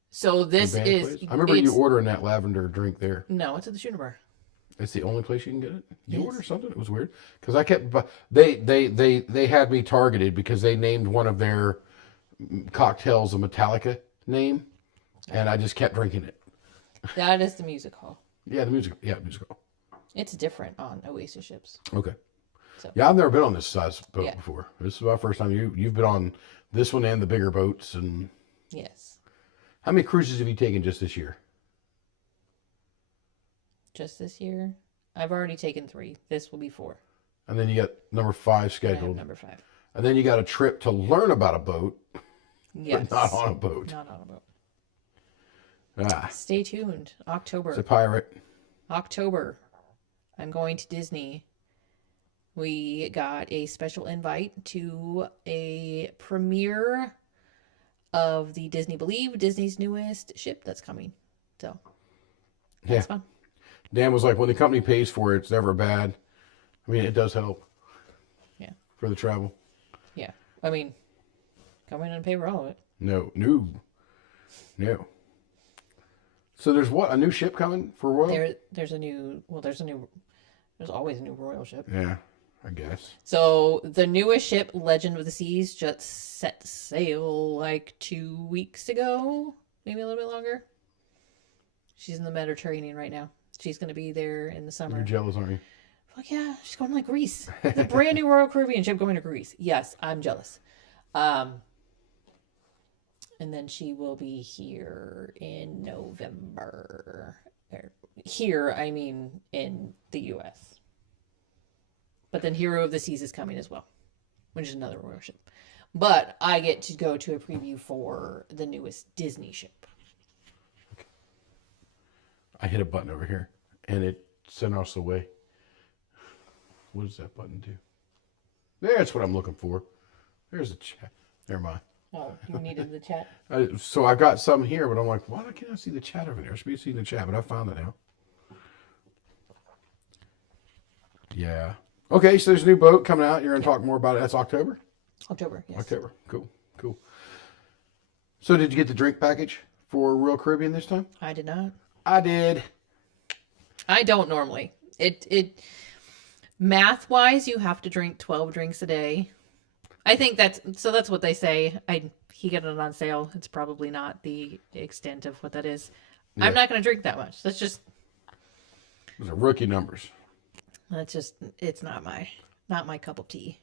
So this is. I remember you ordering that lavender drink there. No, it's at the Schooner Bar. It's the only place you can get it. You Yes. order something? It was weird because I kept. They had me targeted because they named one of their cocktails a Metallica name, and I just kept drinking it. That is the music hall. Yeah, music hall. It's different on Oasis ships. Okay. So. Yeah, I've never been on this size boat Yeah. before. This is my first time. You've been on this one and the bigger boats. And Yes. how many cruises have you taken just this year? Just this year, I've already taken 3. This will be 4. And then you got number 5 I have scheduled. number 5. And then you got a trip to learn about a boat, Yes. but not on a boat. Not on a boat. Ah, Stay tuned. it's a pirate. October. I'm going to Disney. We got a special invite to a premiere of the Disney Believe, Disney's newest ship that's coming. So that's fun. Dan was like, when the company pays for it, it's never bad. I mean, it does help. Yeah. For the travel. Yeah. I mean, come in and pay for all of it. No. So there's a new ship coming for Royal? There's always a new Royal ship. Yeah, I guess. So the newest ship, Legend of the Seas, just set sail like 2 weeks ago, maybe a little bit longer. She's in the Mediterranean right now. She's going to be there in the summer. You're jealous, aren't you? Like, yeah, she's going to like Greece. The brand new Royal Caribbean ship going to Greece. Yes, I'm jealous. And then she will be here in November. Here, I mean, in the U.S. But then Hero of the Seas is coming as well, which is another royal ship. But I get to go to a preview for the newest Disney ship. Okay. I hit a button over here, and it sent us away. What does that button do? That's what I'm looking for. There's a chat. Never mind. Oh, you needed the chat. So I got some here, but I'm like, why can't I see the chat over there? I should be seeing the chat, but I found it now. Yeah. Okay, so there's a new boat coming out. You're going to talk more about it. That's October? October, yes. October. Cool. So did you get the drink package for Royal Caribbean this time? I did not. I did. I don't normally. It math wise, you have to drink 12 drinks a day. I think that's what they say. He got it on sale. It's probably not the extent of what that is. Yeah. I'm not going to drink that much. Those are rookie numbers. It's not my cup of tea.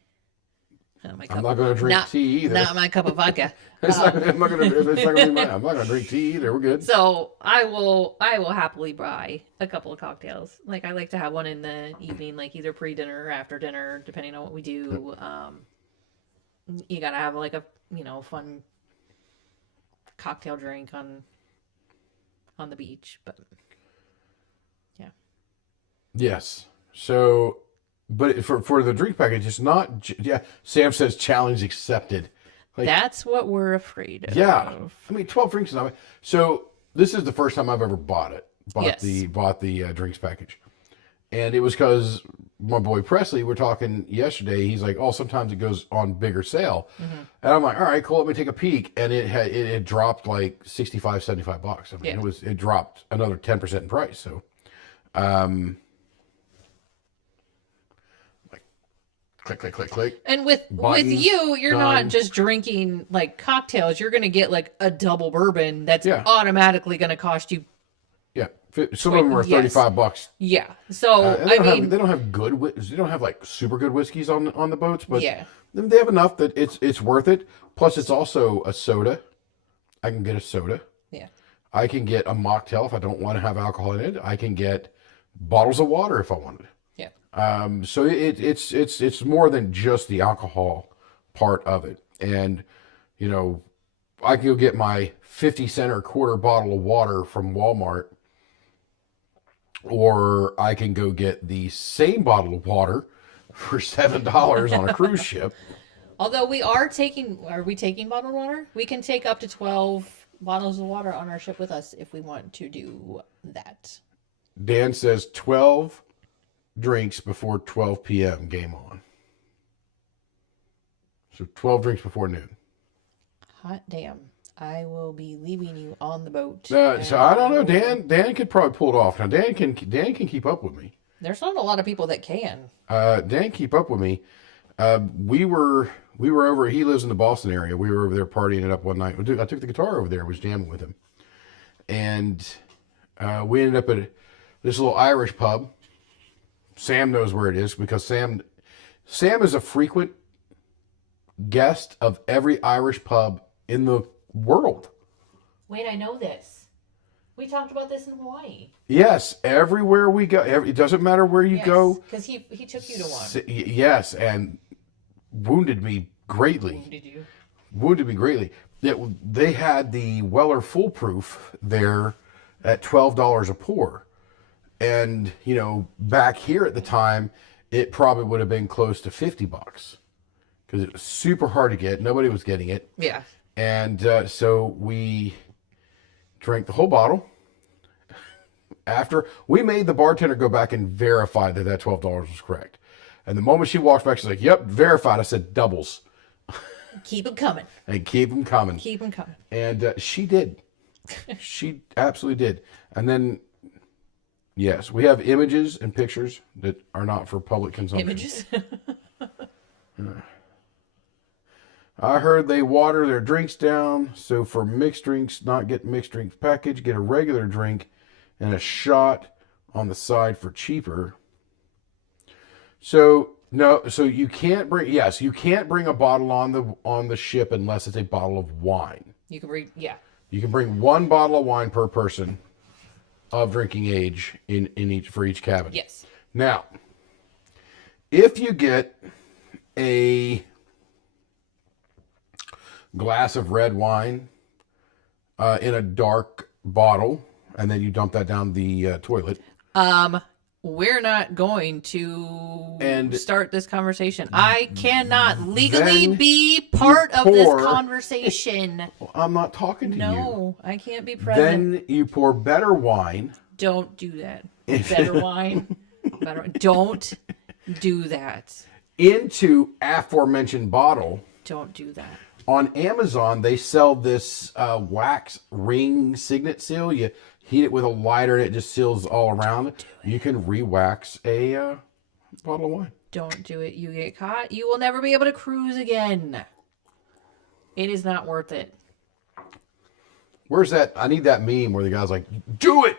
I'm not going to drink tea either. Not my cup of vodka. I'm not going to drink tea either. We're good. So I will happily buy a couple of cocktails. Like I like to have one in the evening, like either pre-dinner or after dinner, depending on what we do. You gotta have like a fun cocktail drink on the beach, but yeah. Yes. So, but for the drink package, it's not. Yeah. Sam says challenge accepted. Like, that's what we're afraid of. Yeah. I mean, 12 drinks is not. So this is the first time I've ever bought it. Bought the drinks package, and it was because my boy Presley, we're talking yesterday. He's like, "Oh, sometimes it goes on bigger sale," and I'm like, "All right, cool. Let me take a peek." And it dropped like $65, $75. I mean, it dropped another 10% in price. So, like, click. And with you, you're not just drinking like cocktails. You're gonna get like a double bourbon that's automatically gonna cost you. Yeah. Some of them are $35. Yeah. So they don't have good. They don't have like super good whiskeys on the boats, but they have enough that it's worth it. Plus, it's also a soda. I can get a soda. Yeah. I can get a mocktail if I don't want to have alcohol in it. I can get bottles of water if I wanted. Yeah. So it's more than just the alcohol part of it, and I can go get my 50-cent or quarter bottle of water from Walmart. Or I can go get the same bottle of water for $7 on a cruise ship. Although are we taking bottled water? We can take up to 12 bottles of water on our ship with us if we want to do that. Dan says 12 drinks before 12 p.m. Game on. So 12 drinks before noon. Hot damn. I will be leaving you on the boat. So I don't know. Dan could probably pull it off. Now Dan can keep up with me. There's not a lot of people that can. Dan keep up with me. We were over. He lives in the Boston area. We were over there partying it up one night. I took the guitar over there. Was jamming with him, and we ended up at this little Irish pub. Sam knows where it is because Sam is a frequent guest of every Irish pub in the world. Wait, I know this. We talked about this in Hawaii. Yes, everywhere we go, it doesn't matter where you go. Because he took you to one. Yes, and wounded me greatly. Wounded me greatly. They had the Weller Foolproof there at $12 a pour. And, back here at the time, it probably would have been close to $50. Because it was super hard to get. Nobody was getting it. Yeah. And so we drank the whole bottle. After we made the bartender go back and verify that $12 was correct. And the moment she walked back, she's like, "Yep, verified." I said, "Doubles." Keep them coming. And keep them coming. Keep them coming. And she did. She absolutely did. And then, yes, we have images and pictures that are not for public consumption. Images? I heard they water their drinks down, so for mixed drinks, not get mixed drinks package, get a regular drink and a shot on the side for cheaper. So you can't bring a bottle on the ship unless it's a bottle of wine. You can bring You can bring one bottle of wine per person of drinking age for each cabin. Yes. Now, if you get a glass of red wine in a dark bottle, and then you dump that down the toilet. We're not going to start this conversation. I cannot legally be part of this conversation. Well, I'm not talking to you. No, I can't be present. Then you pour better wine. Don't do that. Better wine. Don't do that. Into aforementioned bottle. Don't do that. On Amazon, they sell this wax ring signet seal. You heat it with a lighter and it just seals all around. You can re-wax a bottle of wine. Don't do it. You get caught. You will never be able to cruise again. It is not worth it. Where's that? I need that meme where the guy's like, do it!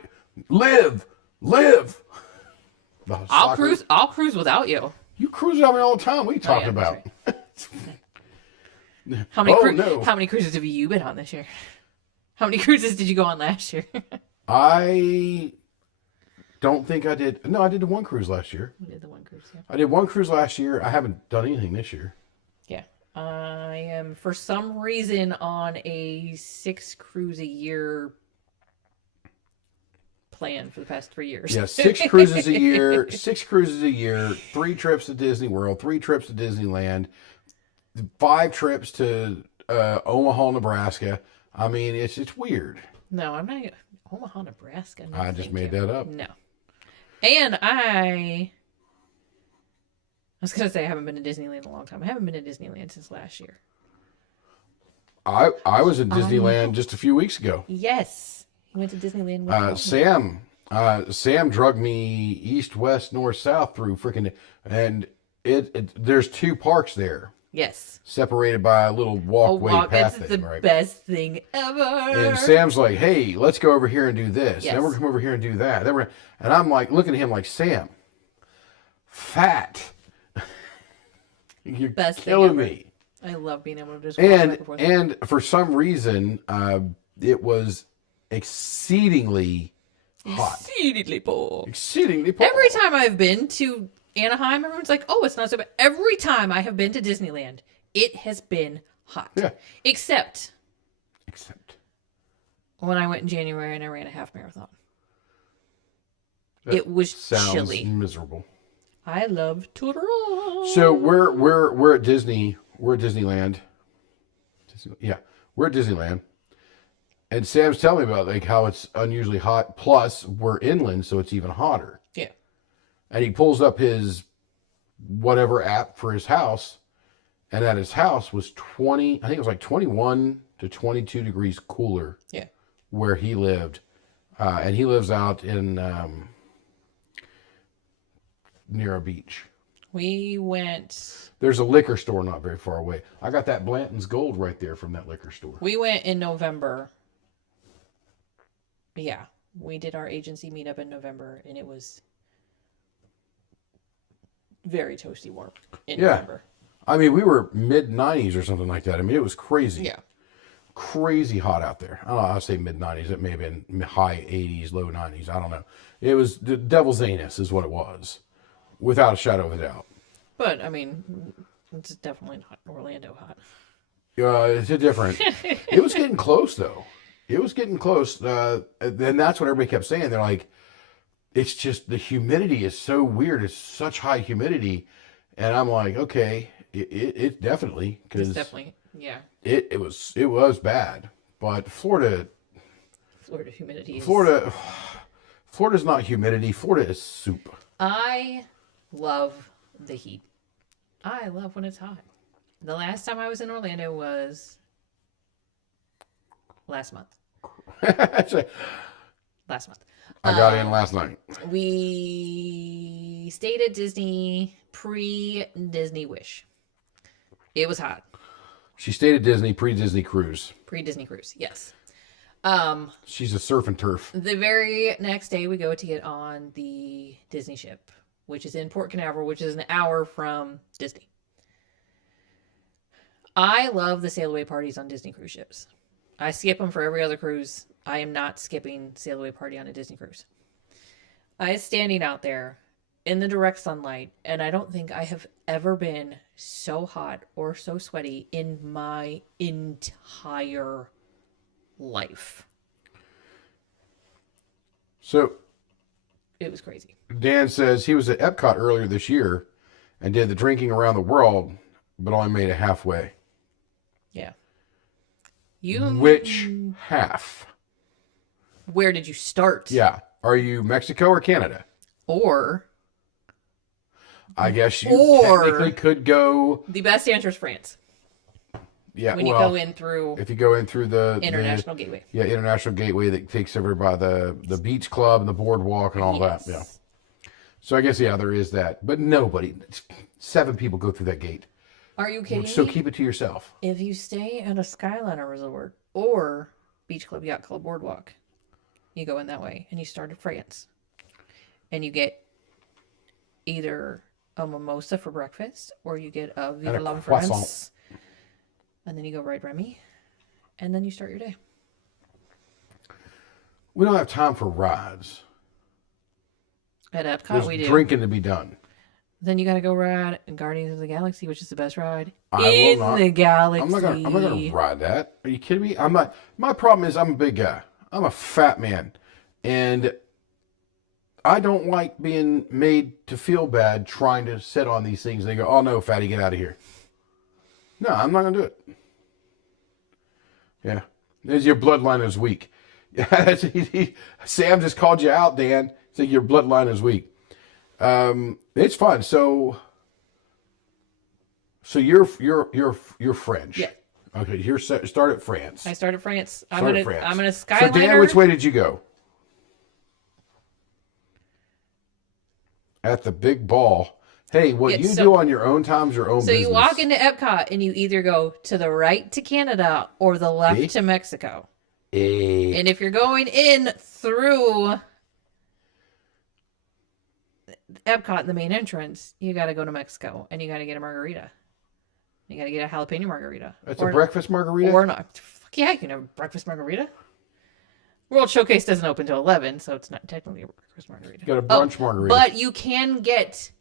Live! Live! I'll cruise without you. You cruise without me all the time. What are you talking about? Right. No. How many cruises have you been on this year? How many cruises did you go on last year? I don't think I did. No, I did the one cruise last year. We did the one cruise, yeah. I did one cruise last year. I haven't done anything this year. Yeah. I am, for some reason, on a 6 cruise a year plan for the past 3 years. Yeah, 6 cruises a year. 6 cruises a year. 3 trips to Disney World. 3 trips to Disneyland. 5 trips to Omaha, Nebraska. I mean, it's weird. No, I'm not. Omaha, Nebraska. No, I just made that up. No. And I was going to say I haven't been to Disneyland in a long time. I haven't been to Disneyland since last year. I was in Disneyland just a few weeks ago. Yes. He went to Disneyland with me. Sam drug me east, west, north, south through freaking, and there's 2 parks there. Yes. Separated by a little walkway path. It's the best thing ever. And Sam's like, hey, let's go over here and do this. Yes. And then we're going to come over here and do that. And I'm like, looking at him like, Sam, fat. You're Best killing thing ever. me. I love being able to just walk back and forth. And for some reason, it was exceedingly hot. Exceedingly poor. Exceedingly poor. Every time I've been to Anaheim, everyone's like, oh, it's not so bad. Every time I have been to Disneyland, it has been hot. Yeah. Except when I went in January and I ran a half marathon. It was sounds chilly. Miserable. I love to run. So we're at Disney. We're at Disneyland. Yeah, we're at Disneyland. And Sam's telling me about like how it's unusually hot. Plus, we're inland, so it's even hotter. Yeah. And he pulls up his whatever app for his house, and at his house was 20. I think it was like 21 to 22 degrees cooler. Yeah. Where he lived, and he lives out in near a beach. We went. There's a liquor store not very far away. I got that Blanton's Gold right there from that liquor store. We went in November. Yeah, we did our agency meetup in November, and it was very toasty warm in November. I mean, we were mid 90s or something like that. I mean, it was crazy. Yeah. Crazy hot out there. I don't know, I'll say mid 90s. It may have been high 80s, low 90s. I don't know. It was the devil's anus is what it was, without a shadow of a doubt. But, I mean, it's definitely not Orlando hot. It's a different. It was getting close, though. It was getting close. And that's what everybody kept saying. They're like, it's just the humidity is so weird. It's such high humidity. And I'm like, okay, it definitely. It's definitely, yeah. It was bad. But Florida humidity is... Florida's not humidity. Florida is soup. I love the heat. I love when it's hot. The last time I was in Orlando was last month. Last month. I got in last night. We stayed at Disney pre-Disney Wish. It was hot. She stayed at Disney pre-Disney cruise. Pre-Disney cruise, yes. She's a surf and turf. The very next day we go to get on the Disney ship, which is in Port Canaveral, which is an hour from Disney. I love the sail away parties on Disney cruise ships. I skip them for every other cruise. I am not skipping sail away party on a Disney cruise. I was standing out there in the direct sunlight, and I don't think I have ever been so hot or so sweaty in my entire life. So it was crazy. Dan says he was at Epcot earlier this year and did the drinking around the world, but only made it halfway. Yeah. Which half? Where did you start? Yeah. Are you Mexico or Canada? Or I guess you technically could go. The best answer is France. Yeah, when you well, go in through if you go in through the International Gateway. Yeah, International Gateway that takes over by the beach club and the boardwalk and all that. Yeah. So I guess there is that, but nobody, 7 people go through that gate. Are you kidding So me? keep it to yourself. If you stay at a Skyliner resort or Beach Club, Yacht Club, Boardwalk, you go in that way and you start at France, and you get either a mimosa for breakfast or you get a Viva la France, and then you go ride Remy, and then you start your day. We don't have time for rides. At Epcot, There's we do. drinking to be done. Then you got to go ride Guardians of the Galaxy, which is the best ride will not. the galaxy. I'm not gonna ride that. Are you kidding me? I'm not. My problem is I'm a big guy. I'm a fat man, and I don't like being made to feel bad trying to sit on these things. They go, "Oh no, fatty, get out of here." No, I'm not gonna do it. Yeah, your bloodline is weak. Sam just called you out, Dan. Said your bloodline is weak. It's fun. So you're French. Yeah. Okay. Start at France. I started France. I'm Start gonna at France. I'm gonna So Skyliner. Dan, which way did you go? At the big ball. Hey, what you do on your own time's your own So business. you walk into Epcot and you either go to the right to Canada or the left to Mexico. And if you're going in through Epcot, the main entrance, you got to go to Mexico and you got to get a margarita. You got to get a jalapeno margarita. That's a breakfast margarita? Or not. Fuck yeah, you can have a breakfast margarita. World Showcase doesn't open till 11, so it's not technically a breakfast margarita. You got a brunch margarita. But you can get,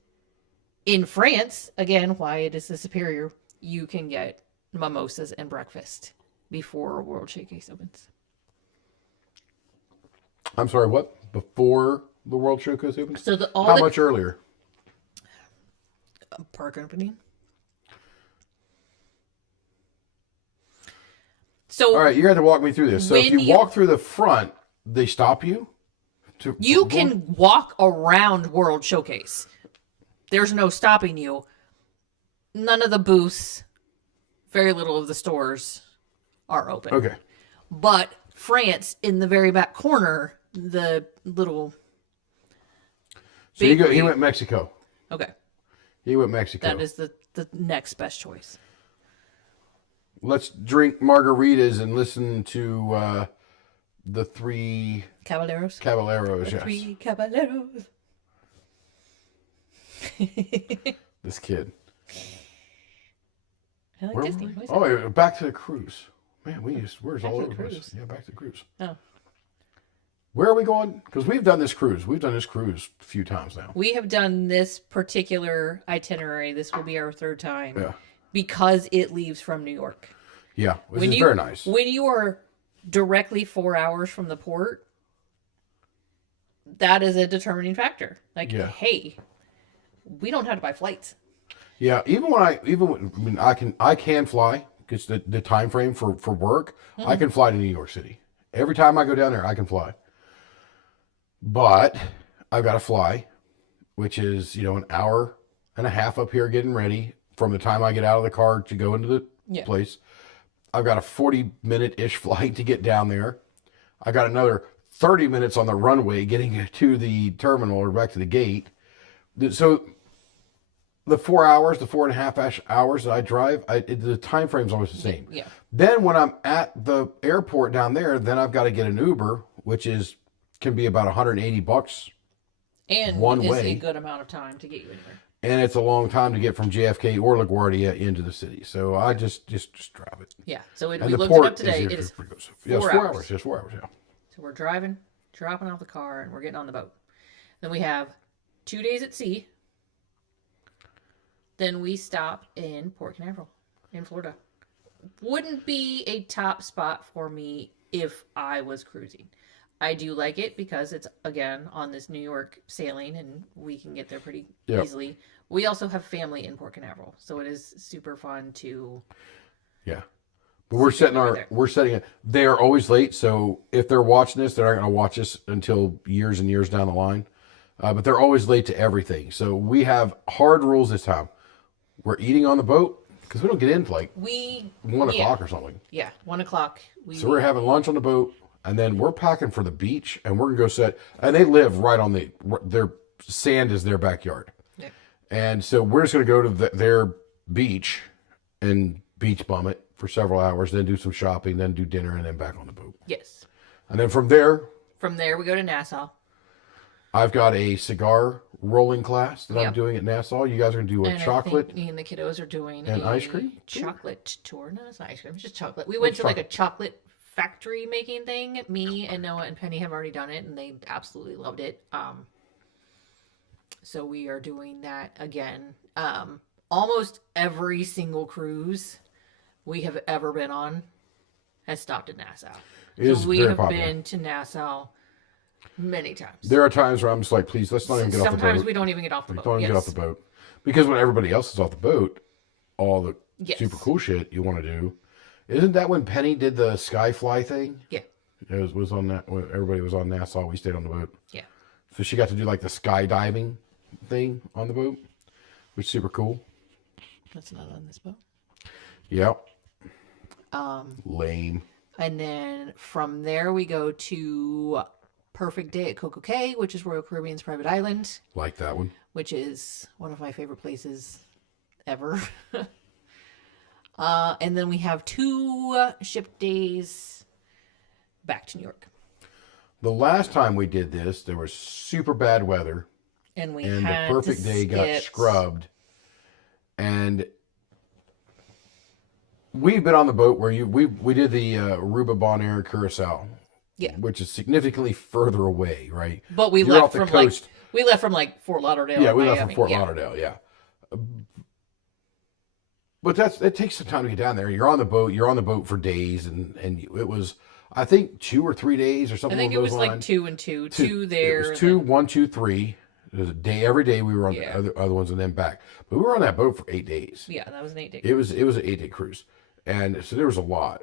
in France, again, why it is the superior, you can get mimosas and breakfast before World Showcase opens. I'm sorry, what? Before the World Showcase opens? So How much earlier? Park opening. So all right, you're going to have to walk me through this. So if you walk through the front, they stop you? You can walk around World Showcase. There's no stopping you. None of the booths, very little of the stores are open. Okay. But France, in the very back corner, the little... So he went Mexico. Okay. He went Mexico. That is the next best choice. Let's drink margaritas and listen to the 3 Caballeros. Caballeros, yes. 3 Caballeros. This kid. I like Disney. Oh, back to the cruise. Man, where's all over cruise. this? Yeah, back to the cruise. Oh. Where are we going? Because we've done this cruise. We've done this cruise a few times now. We have done this particular itinerary. This will be our 3rd time. Yeah. Because it leaves from New York. Yeah, which is very nice. When you are directly 4 hours from the port, that is a determining factor. Like, hey, we don't have to buy flights. Yeah, I can fly because the time frame for work, I can fly to New York City. Every time I go down there, I can fly. But I've got to fly, which is, an hour and a half up here getting ready from the time I get out of the car to go into the place. I've got a 40-minute-ish flight to get down there. I got another 30 minutes on the runway getting to the terminal or back to the gate. So the 4 hours, the 4.5 hours that I drive, the time frame's always the same. Yeah. Then when I'm at the airport down there, then I've got to get an Uber, which can be about $180 and one is way. A good amount of time to get you anywhere. And it's a long time to get from JFK or LaGuardia into the city. So I just drive it. Yeah. So we the looked it port up today. It is 4 hours. Just 4 hours, yeah. So we're driving, dropping off the car, and we're getting on the boat. Then we have 2 days at sea. Then we stop in Port Canaveral in Florida. Wouldn't be a top spot for me if I was cruising. I do like it because it's, again, on this New York sailing, and we can get there pretty easily. We also have family in Port Canaveral, so it is super fun to... Yeah. But we're setting it. They are always late, so if they're watching this, they're not going to watch us until years and years down the line. But they're always late to everything. So we have hard rules this time. We're eating on the boat. Because we don't get in till like We 1 yeah, o'clock or something. yeah, 1 o'clock. So we're having lunch on the boat, and then we're packing for the beach, and we're gonna go set. And they live right on their sand is their backyard, Yeah. and so we're just gonna go to their beach and beach bum it for several hours, then do some shopping, then do dinner, and then back on the boat. Yes. And then from there, we go to Nassau. I've got a cigar rolling class that I'm Yep. doing at Nassau. You guys are gonna do a And I chocolate. think me and the kiddos are doing and a ice cream? chocolate tour. No, it's not ice cream. It's just chocolate. We went to like a chocolate factory making thing. Me and Noah and Penny have already done it, and they absolutely loved it. So we are doing that again. Almost every single cruise we have ever been on has stopped at Nassau. It So we very have popular. been to Nassau many times. There are times where I'm just like, please, let's not even get off the boat. Sometimes we don't even get off the boat. Don't even get off the boat. Because when everybody else is off the boat, all the super cool shit you want to do. Isn't that when Penny did the Skyfly thing? Yeah. It was on that when everybody was on Nassau. We stayed on the boat. Yeah. So she got to do like the skydiving thing on the boat, which is super cool. That's not on this boat. Yep. Lame. And then from there we go to Perfect Day at Coco Cay, which is Royal Caribbean's private island, Like that one. which is one of my favorite places ever. And then we have 2 ship days back to New York. The last time we did this, there was super bad weather. And we And the had Perfect to Day got skip- scrubbed. And we've been on the boat where we did the Aruba, Bonaire, Curacao. Yeah. Which is significantly further away, right? But we You're left off the from coast. like Fort Lauderdale. Yeah, or we left from Miami. Fort Yeah. Lauderdale, yeah. But it takes some time to get down there. You're on the boat for days, and it was, I think, 2 or 3 days or I something think it along was those like lines. 2 and 2. 2 there. It was and 2, then- 1, 2, 3. It was a day every day we were on Yeah. the other ones and then back. But we were on that boat for 8 days. Yeah, that was an 8-day. It was an 8-day cruise, and so there was a lot.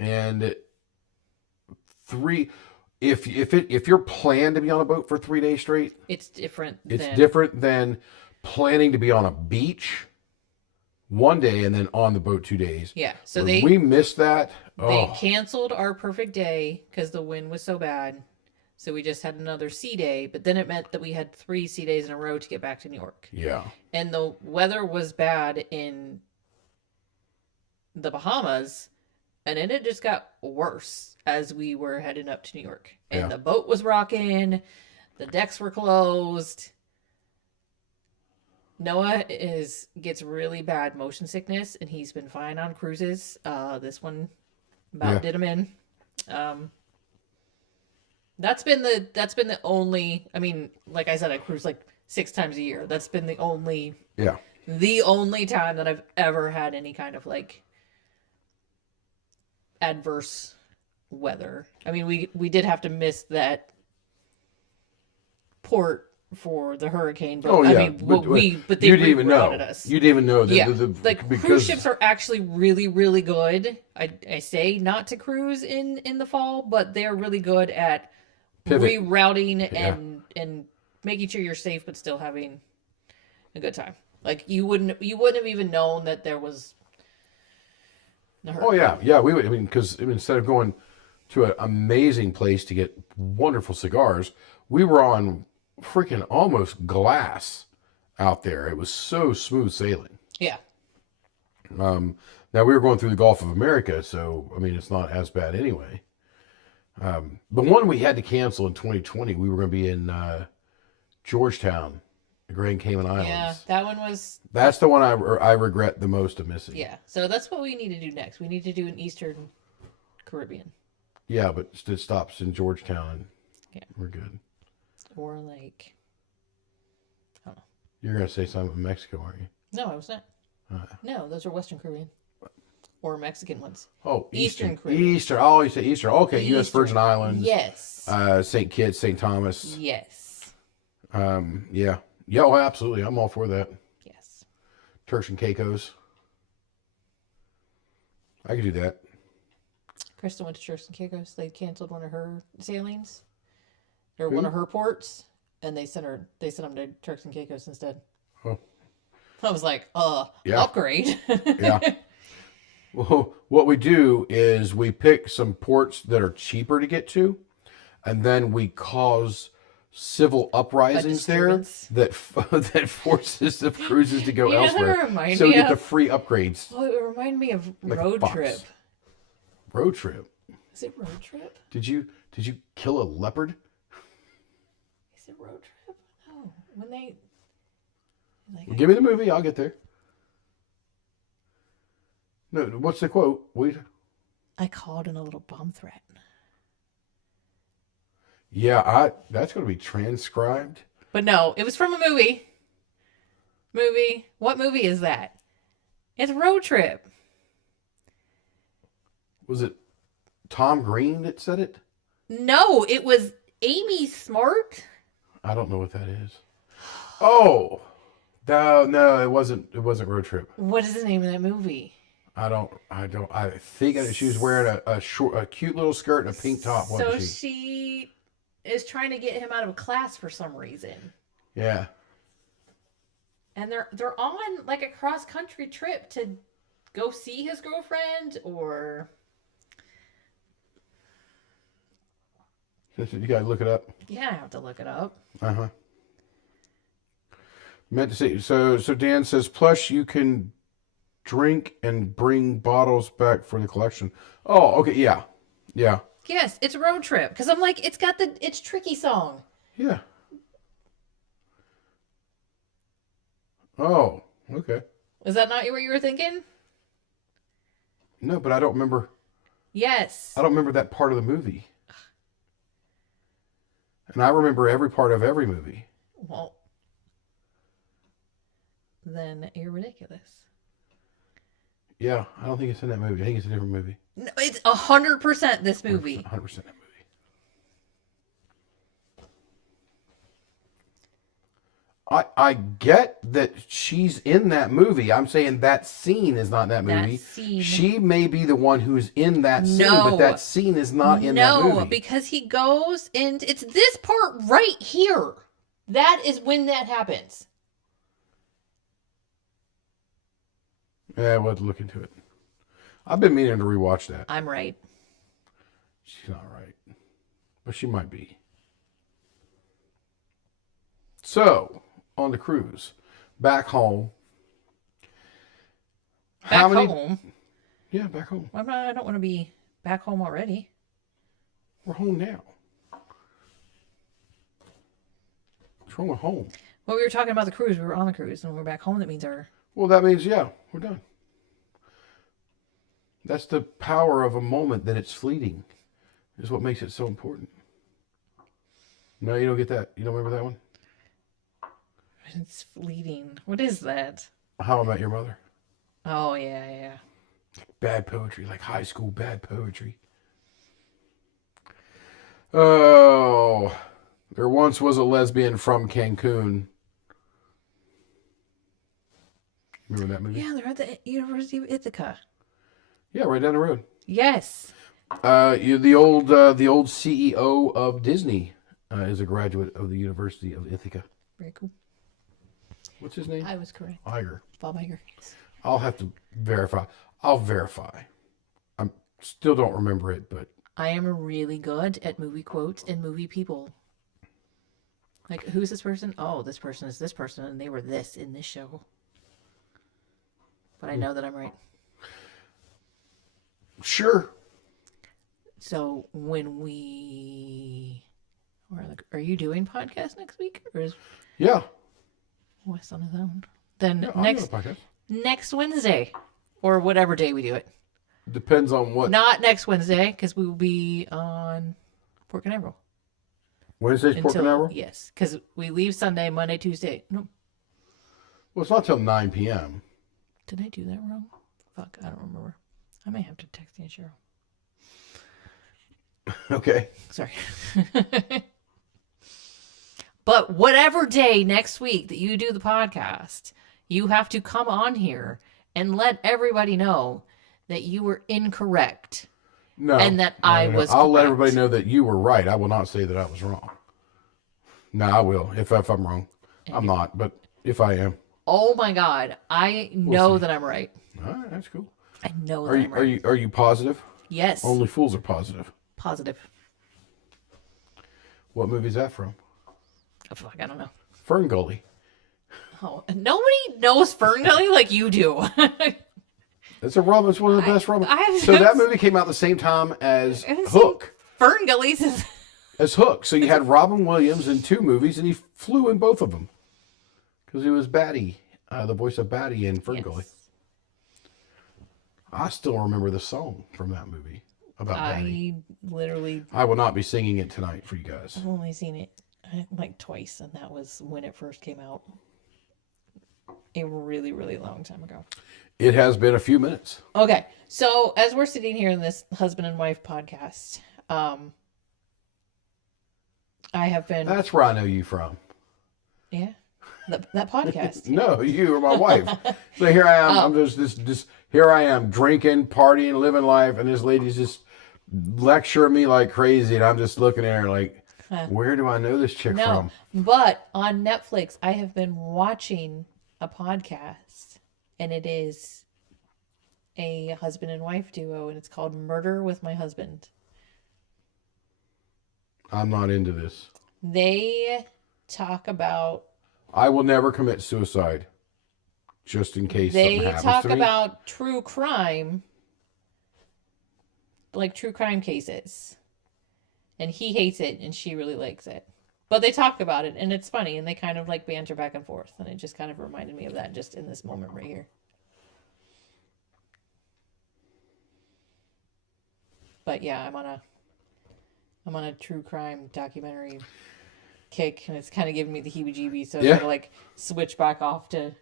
And if you're planned to be on a boat for 3 days straight, It's different. it's than, different than planning to be on a beach 1 day and then on the boat 2 days. Yeah. So When we missed that. they Oh, canceled our Perfect Day because the wind was so bad. So we just had another sea day, but then it meant that we had 3 sea days in a row to get back to New York. yeah. And the weather was bad in the Bahamas, and then it just got worse as we were heading up to New York. And Yeah. the boat was rocking, the decks were closed. Noah gets really bad motion sickness, and he's been fine on cruises. This one about did him in. That's been the only. I mean, like I said, I cruise like 6 times a year. That's been the only time that I've ever had any kind of like adverse weather. I mean, we did have to miss that port for the hurricane, but Oh yeah. I mean, but they you didn't even know. rerouted us. You didn't even know that. Yeah, like cruise because ships are actually really, really good. I say not to cruise in the fall, but they're really good at Pivot. rerouting and making sure you're safe, but still having a good time. Like you wouldn't have even known that there was. Oh yeah. We would. I mean, because instead of going to an amazing place to get wonderful cigars, we were on freaking almost glass out there. It was so smooth sailing. Yeah. Now we were going through the Gulf of America, so I mean it's not as bad anyway. The one we had to cancel in 2020, we were going to be in Georgetown, the Grand Cayman Islands. Yeah, that one was. That's the one I regret the most of missing. Yeah, so that's what we need to do next. We need to do an Eastern Caribbean. Yeah, but it stops in Georgetown, and we're good. Or like, I don't know. You're going to say something in Mexico, aren't you? No, I was not. No, those are Western Caribbean. Or Mexican ones. Oh, Eastern Caribbean. Eastern. Oh, you say Eastern. Okay, U.S. Eastern. Virgin Islands. Yes. St. Kitts, St. Thomas. Yes. Yeah. Yeah, oh, absolutely. I'm all for that. Yes. Turks and Caicos. I could do that. Krista went to Turks and Caicos. They canceled one of her sailings. Or one of her ports. And they sent them to Turks and Caicos instead. Oh. I was like, Yeah. upgrade. Yeah. Well, what we do is we pick some ports that are cheaper to get to, and then we cause civil uprisings there disturbance. that that forces the cruises to go You know what elsewhere. it remind So we me get the of? free upgrades. Oh, it reminded me of Like a Road fox. Trip. Road trip. Is it Road Trip? Did you kill a leopard? Is it Road Trip? No. When they like Well, give me the movie. I'll get there. No, what's the quote? I called in a little bomb threat. Yeah, that's going to be transcribed. But no, it was from a movie. What movie is that? It's Road Trip. Was it Tom Green that said it? No, it was Amy Smart. I don't know what that is. Oh, no, it wasn't. It wasn't Road Trip. What is the name of that movie? I don't. I think she was wearing a cute little skirt and a pink top. So Wasn't she? she is trying to get him out of class for some reason. Yeah. And they're on like a cross country trip to go see his girlfriend or You gotta look it up. yeah, I have to look it up. Uh-huh. Meant to say. So Dan says, plus you can drink and bring bottles back for the collection. Oh, okay, yeah. Yeah. Yes, it's Road Trip because I'm like it's got it's Tricky song. Yeah. Oh, okay. Is that not what you were thinking? No, but I don't remember. Yes. I don't remember that part of the movie. And I remember every part of every movie. Well, then you're ridiculous. Yeah, I don't think it's in that movie. I think it's a different movie. No, it's 100% this movie. 100% that movie. I get that she's in that movie. I'm saying that scene is not that movie. That scene. She may be the one who's in that scene, No. but that scene is not in that movie. No, because he goes and it's this part right here. That is when that happens. Yeah, we'll have to look into it. I've been meaning to rewatch that. I'm right. She's not right. But she might be. So, on the cruise, back home. Back home. Yeah, back home. I don't want to be back home already. We're home now. What's wrong with home? Well, we were talking about the cruise. We were on the cruise and we're back home. That means Well, that means, yeah, we're done. That's the power of a moment, that it's fleeting, is what makes it so important. No, you don't get that. You don't remember that one? it's fleeting. What is that? How I Met Your Mother. Oh, yeah. Bad poetry, like high school bad poetry. Oh, there once was a lesbian from Cancun. Remember that movie? Yeah, they're at the University of Ithaca. Yeah, right down the road. Yes. The old CEO of Disney is a graduate of the University of Ithaca. Very cool. What's his name? I was correct. Iger. Bob Iger. I'll have to verify. I'll verify. I still don't remember it, but I am really good at movie quotes and movie people. Like, who's this person? Oh, this person is this person, and they were this in this show. But I know that I'm right. sure. So when are you doing podcast next week, or is Yeah. Wes on his own? Then Yeah, I'll do a podcast. next Wednesday, or whatever day we do it. Depends on what. Not next Wednesday, because we will be on Port Canaveral. Wednesday's Port Canaveral? Yes, because we leave Sunday, Monday, Tuesday. No, Well, it's not till 9 p.m. did I do that wrong? Fuck, I don't remember. I may have to text you, Cheryl. Okay. Sorry. But whatever day next week that you do the podcast, you have to come on here and let everybody know that you were incorrect. No. And that I was I'll let correct. everybody know that you were right. I will not say that I was wrong. No, I will if I'm wrong. I'm not, but if I am. Oh my God. I know see. that I'm right. All right, that's cool. I know that Are you I'm are right. you are you positive? Yes. Only fools are positive. Positive. What movie is that from? Oh, fuck, I don't know. Fern Gully. Oh, nobody knows Fern Gully like you do. It's a rum. It's one of the best rum. I've- So that movie came out the same time as haven't seen Hook. Fern Gully since... As Hook. So you had Robin Williams in 2 movies, and he flew in both of them because he was Batty, the voice of Batty in Fern Gully. I still remember the song from that movie about Batty. I will not be singing it tonight for you guys. I've only seen it like twice, and that was when it first came out. A really, really long time ago. It has been a few minutes. Okay, so as we're sitting here in this husband and wife podcast, I have been... That's where I know you from. Yeah, that podcast. No, you are my wife. So here I am. I'm just here I am drinking, partying, living life, and this lady's just lecturing me like crazy, and I'm just looking at her like, where do I know this chick from? But on Netflix, I have been watching a podcast, and it is a husband and wife duo, and it's called Murder with My Husband. I'm not into this. They talk about... I will never commit suicide, just in case something happens to me. They talk about true crime, like true crime cases. And he hates it, and she really likes it. But they talk about it, and it's funny, and they kind of like banter back and forth. And it just kind of reminded me of that just in this moment right here. But yeah, I'm on a true crime documentary kick, and it's kind of giving me the heebie-jeebies, so I'm gonna like switch back off to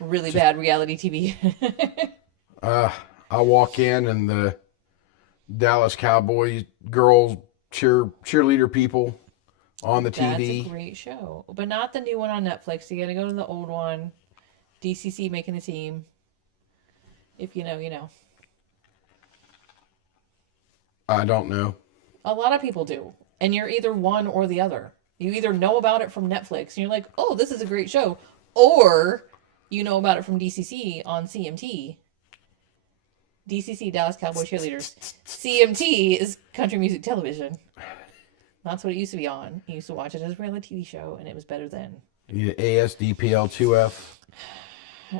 really bad reality TV. I walk in, and the Dallas Cowboys girls cheerleader people on the TV. That's a great show, but not the new one on Netflix. You got to go to the old one. DCC making the team. If you know, you know. I don't know. A lot of people do, and you're either one or the other. You either know about it from Netflix, and you're like, "Oh, this is a great show," or you know about it from DCC on CMT. DCC, Dallas Cowboy Cheerleaders. CMT is country music television. That's what it used to be on. You used to watch it as a reality TV show, and it was better then. You need ASDPL2F.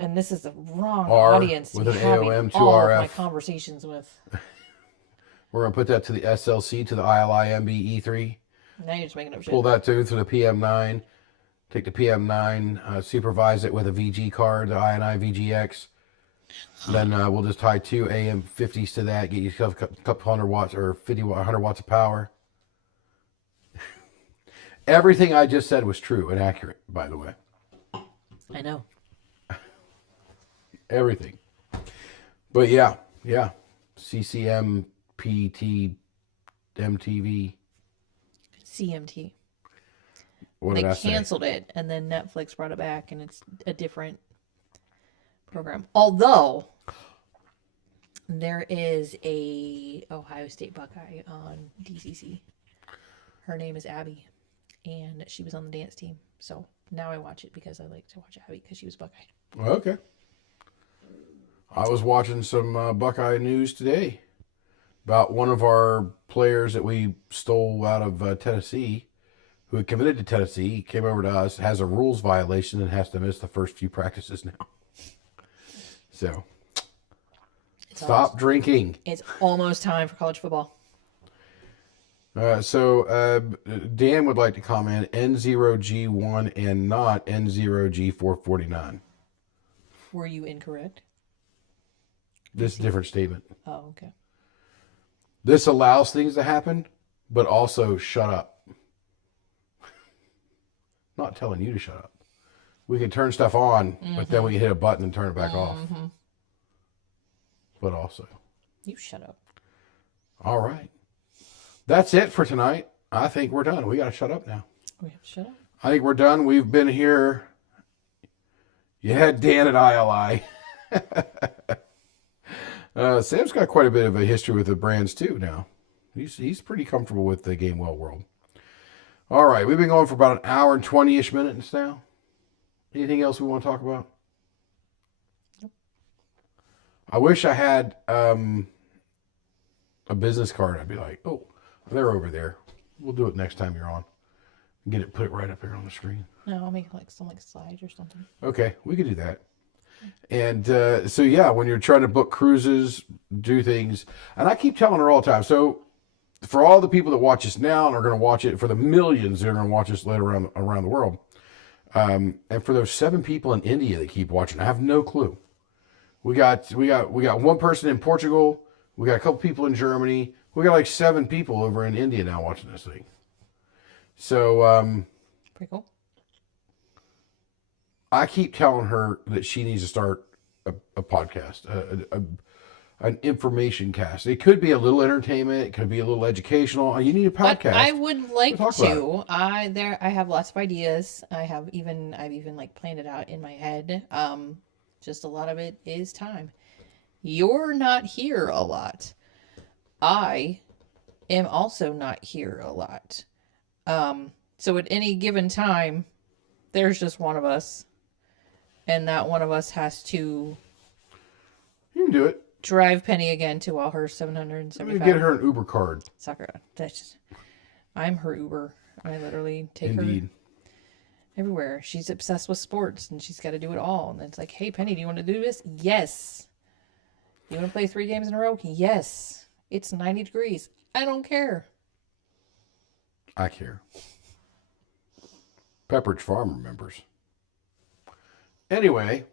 And this is the wrong R audience to with be an having AOM, all 2RF. of my conversations with. We're going to put that to the SLC, to the ILI MBE3. Now you're just making up shit. Pull that to the PM9. Take the PM9, supervise it with a VG card, the INI VGX. Then we'll just tie 2 AM50s to that, get yourself a couple 100 watts or 100 watts of power. Everything I just said was true and accurate, by the way. I know. Everything. But yeah. CCM, PT, MTV. CMT. What They did I say? canceled it, and then Netflix brought it back, and it's a different program. Although there is a Ohio State Buckeye on DCC. Her name is Abby, and she was on the dance team. So now I watch it because I like to watch Abby because she was Buckeye. Okay. I was watching some Buckeye news today about one of our players that we stole out of Tennessee, who had committed to Tennessee, came over to us, has a rules violation, and has to miss the first few practices now. So, stop drinking. It's almost time for college football. So Dan would like to comment N0G1 and not N0G449. Were you incorrect? This is a different statement. Oh, okay. This allows things to happen, but also shut up. Not telling you to shut up. We can turn stuff on, but then we can hit a button and turn it back off. But also. You shut up. All right. That's it for tonight. I think we're done. We got to shut up now. We have to shut up. I think we're done. We've been here. You had Dan at ILI. Sam's got quite a bit of a history with the brands too now. He's pretty comfortable with the Gamewell world. All right, we've been going for about an hour and 20-ish minutes now. Anything else we want to talk about? I wish I had a business card. I'd be like, oh, they're over there. We'll do it next time you're on. Put it right up here on the screen. No, I'll make like some slides or something. Okay, we could do that. And so yeah, when you're trying to book cruises, do things, and I keep telling her all the time. So for all the people that watch us now and are going to watch it, for the millions that are going to watch us later around the world, and for those 7 people in India that keep watching, I have no clue. We got one person in Portugal. We got a couple people in Germany. We got like 7 people over in India now watching this thing. So Pretty cool. I keep telling her that she needs to start a podcast, an information cast. It could be a little entertainment. It could be a little educational. You need a podcast. But I would like Talk to. I have lots of ideas. I've even like planned it out in my head. Just a lot of it is time. You're not here a lot. I am also not here a lot. So at any given time, there's just one of us. And that one of us has to... You can do it. Drive Penny again to all her 775. Get her an Uber card. Sakura. I'm her Uber. I literally take Indeed. her everywhere. She's obsessed with sports and she's got to do it all. And it's like, hey, Penny, do you want to do this? Yes. You want to play 3 games in a row? Yes. It's 90 degrees. I don't care. I care. Pepperidge Farm remembers. Anyway,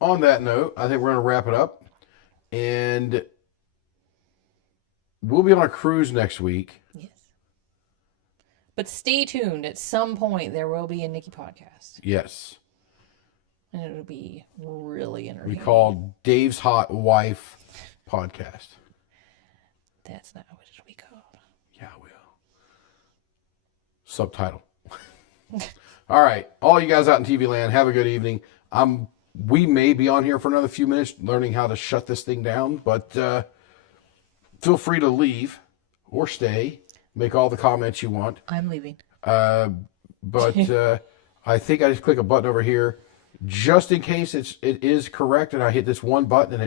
on that note, I think we're going to wrap it up. And we'll be on a cruise next week. Yes. But stay tuned. At some point, there will be a Nikki podcast. Yes. And it'll be really entertaining. We call Dave's Hot Wife Podcast. That's not what it'll be called. Yeah, I will. Subtitle. All right. All you guys out in TV land, have a good evening. We may be on here for another few minutes learning how to shut this thing down, but feel free to leave or stay. Make all the comments you want. I'm leaving. But I think I just click a button over here just in case it is correct and I hit this one button and it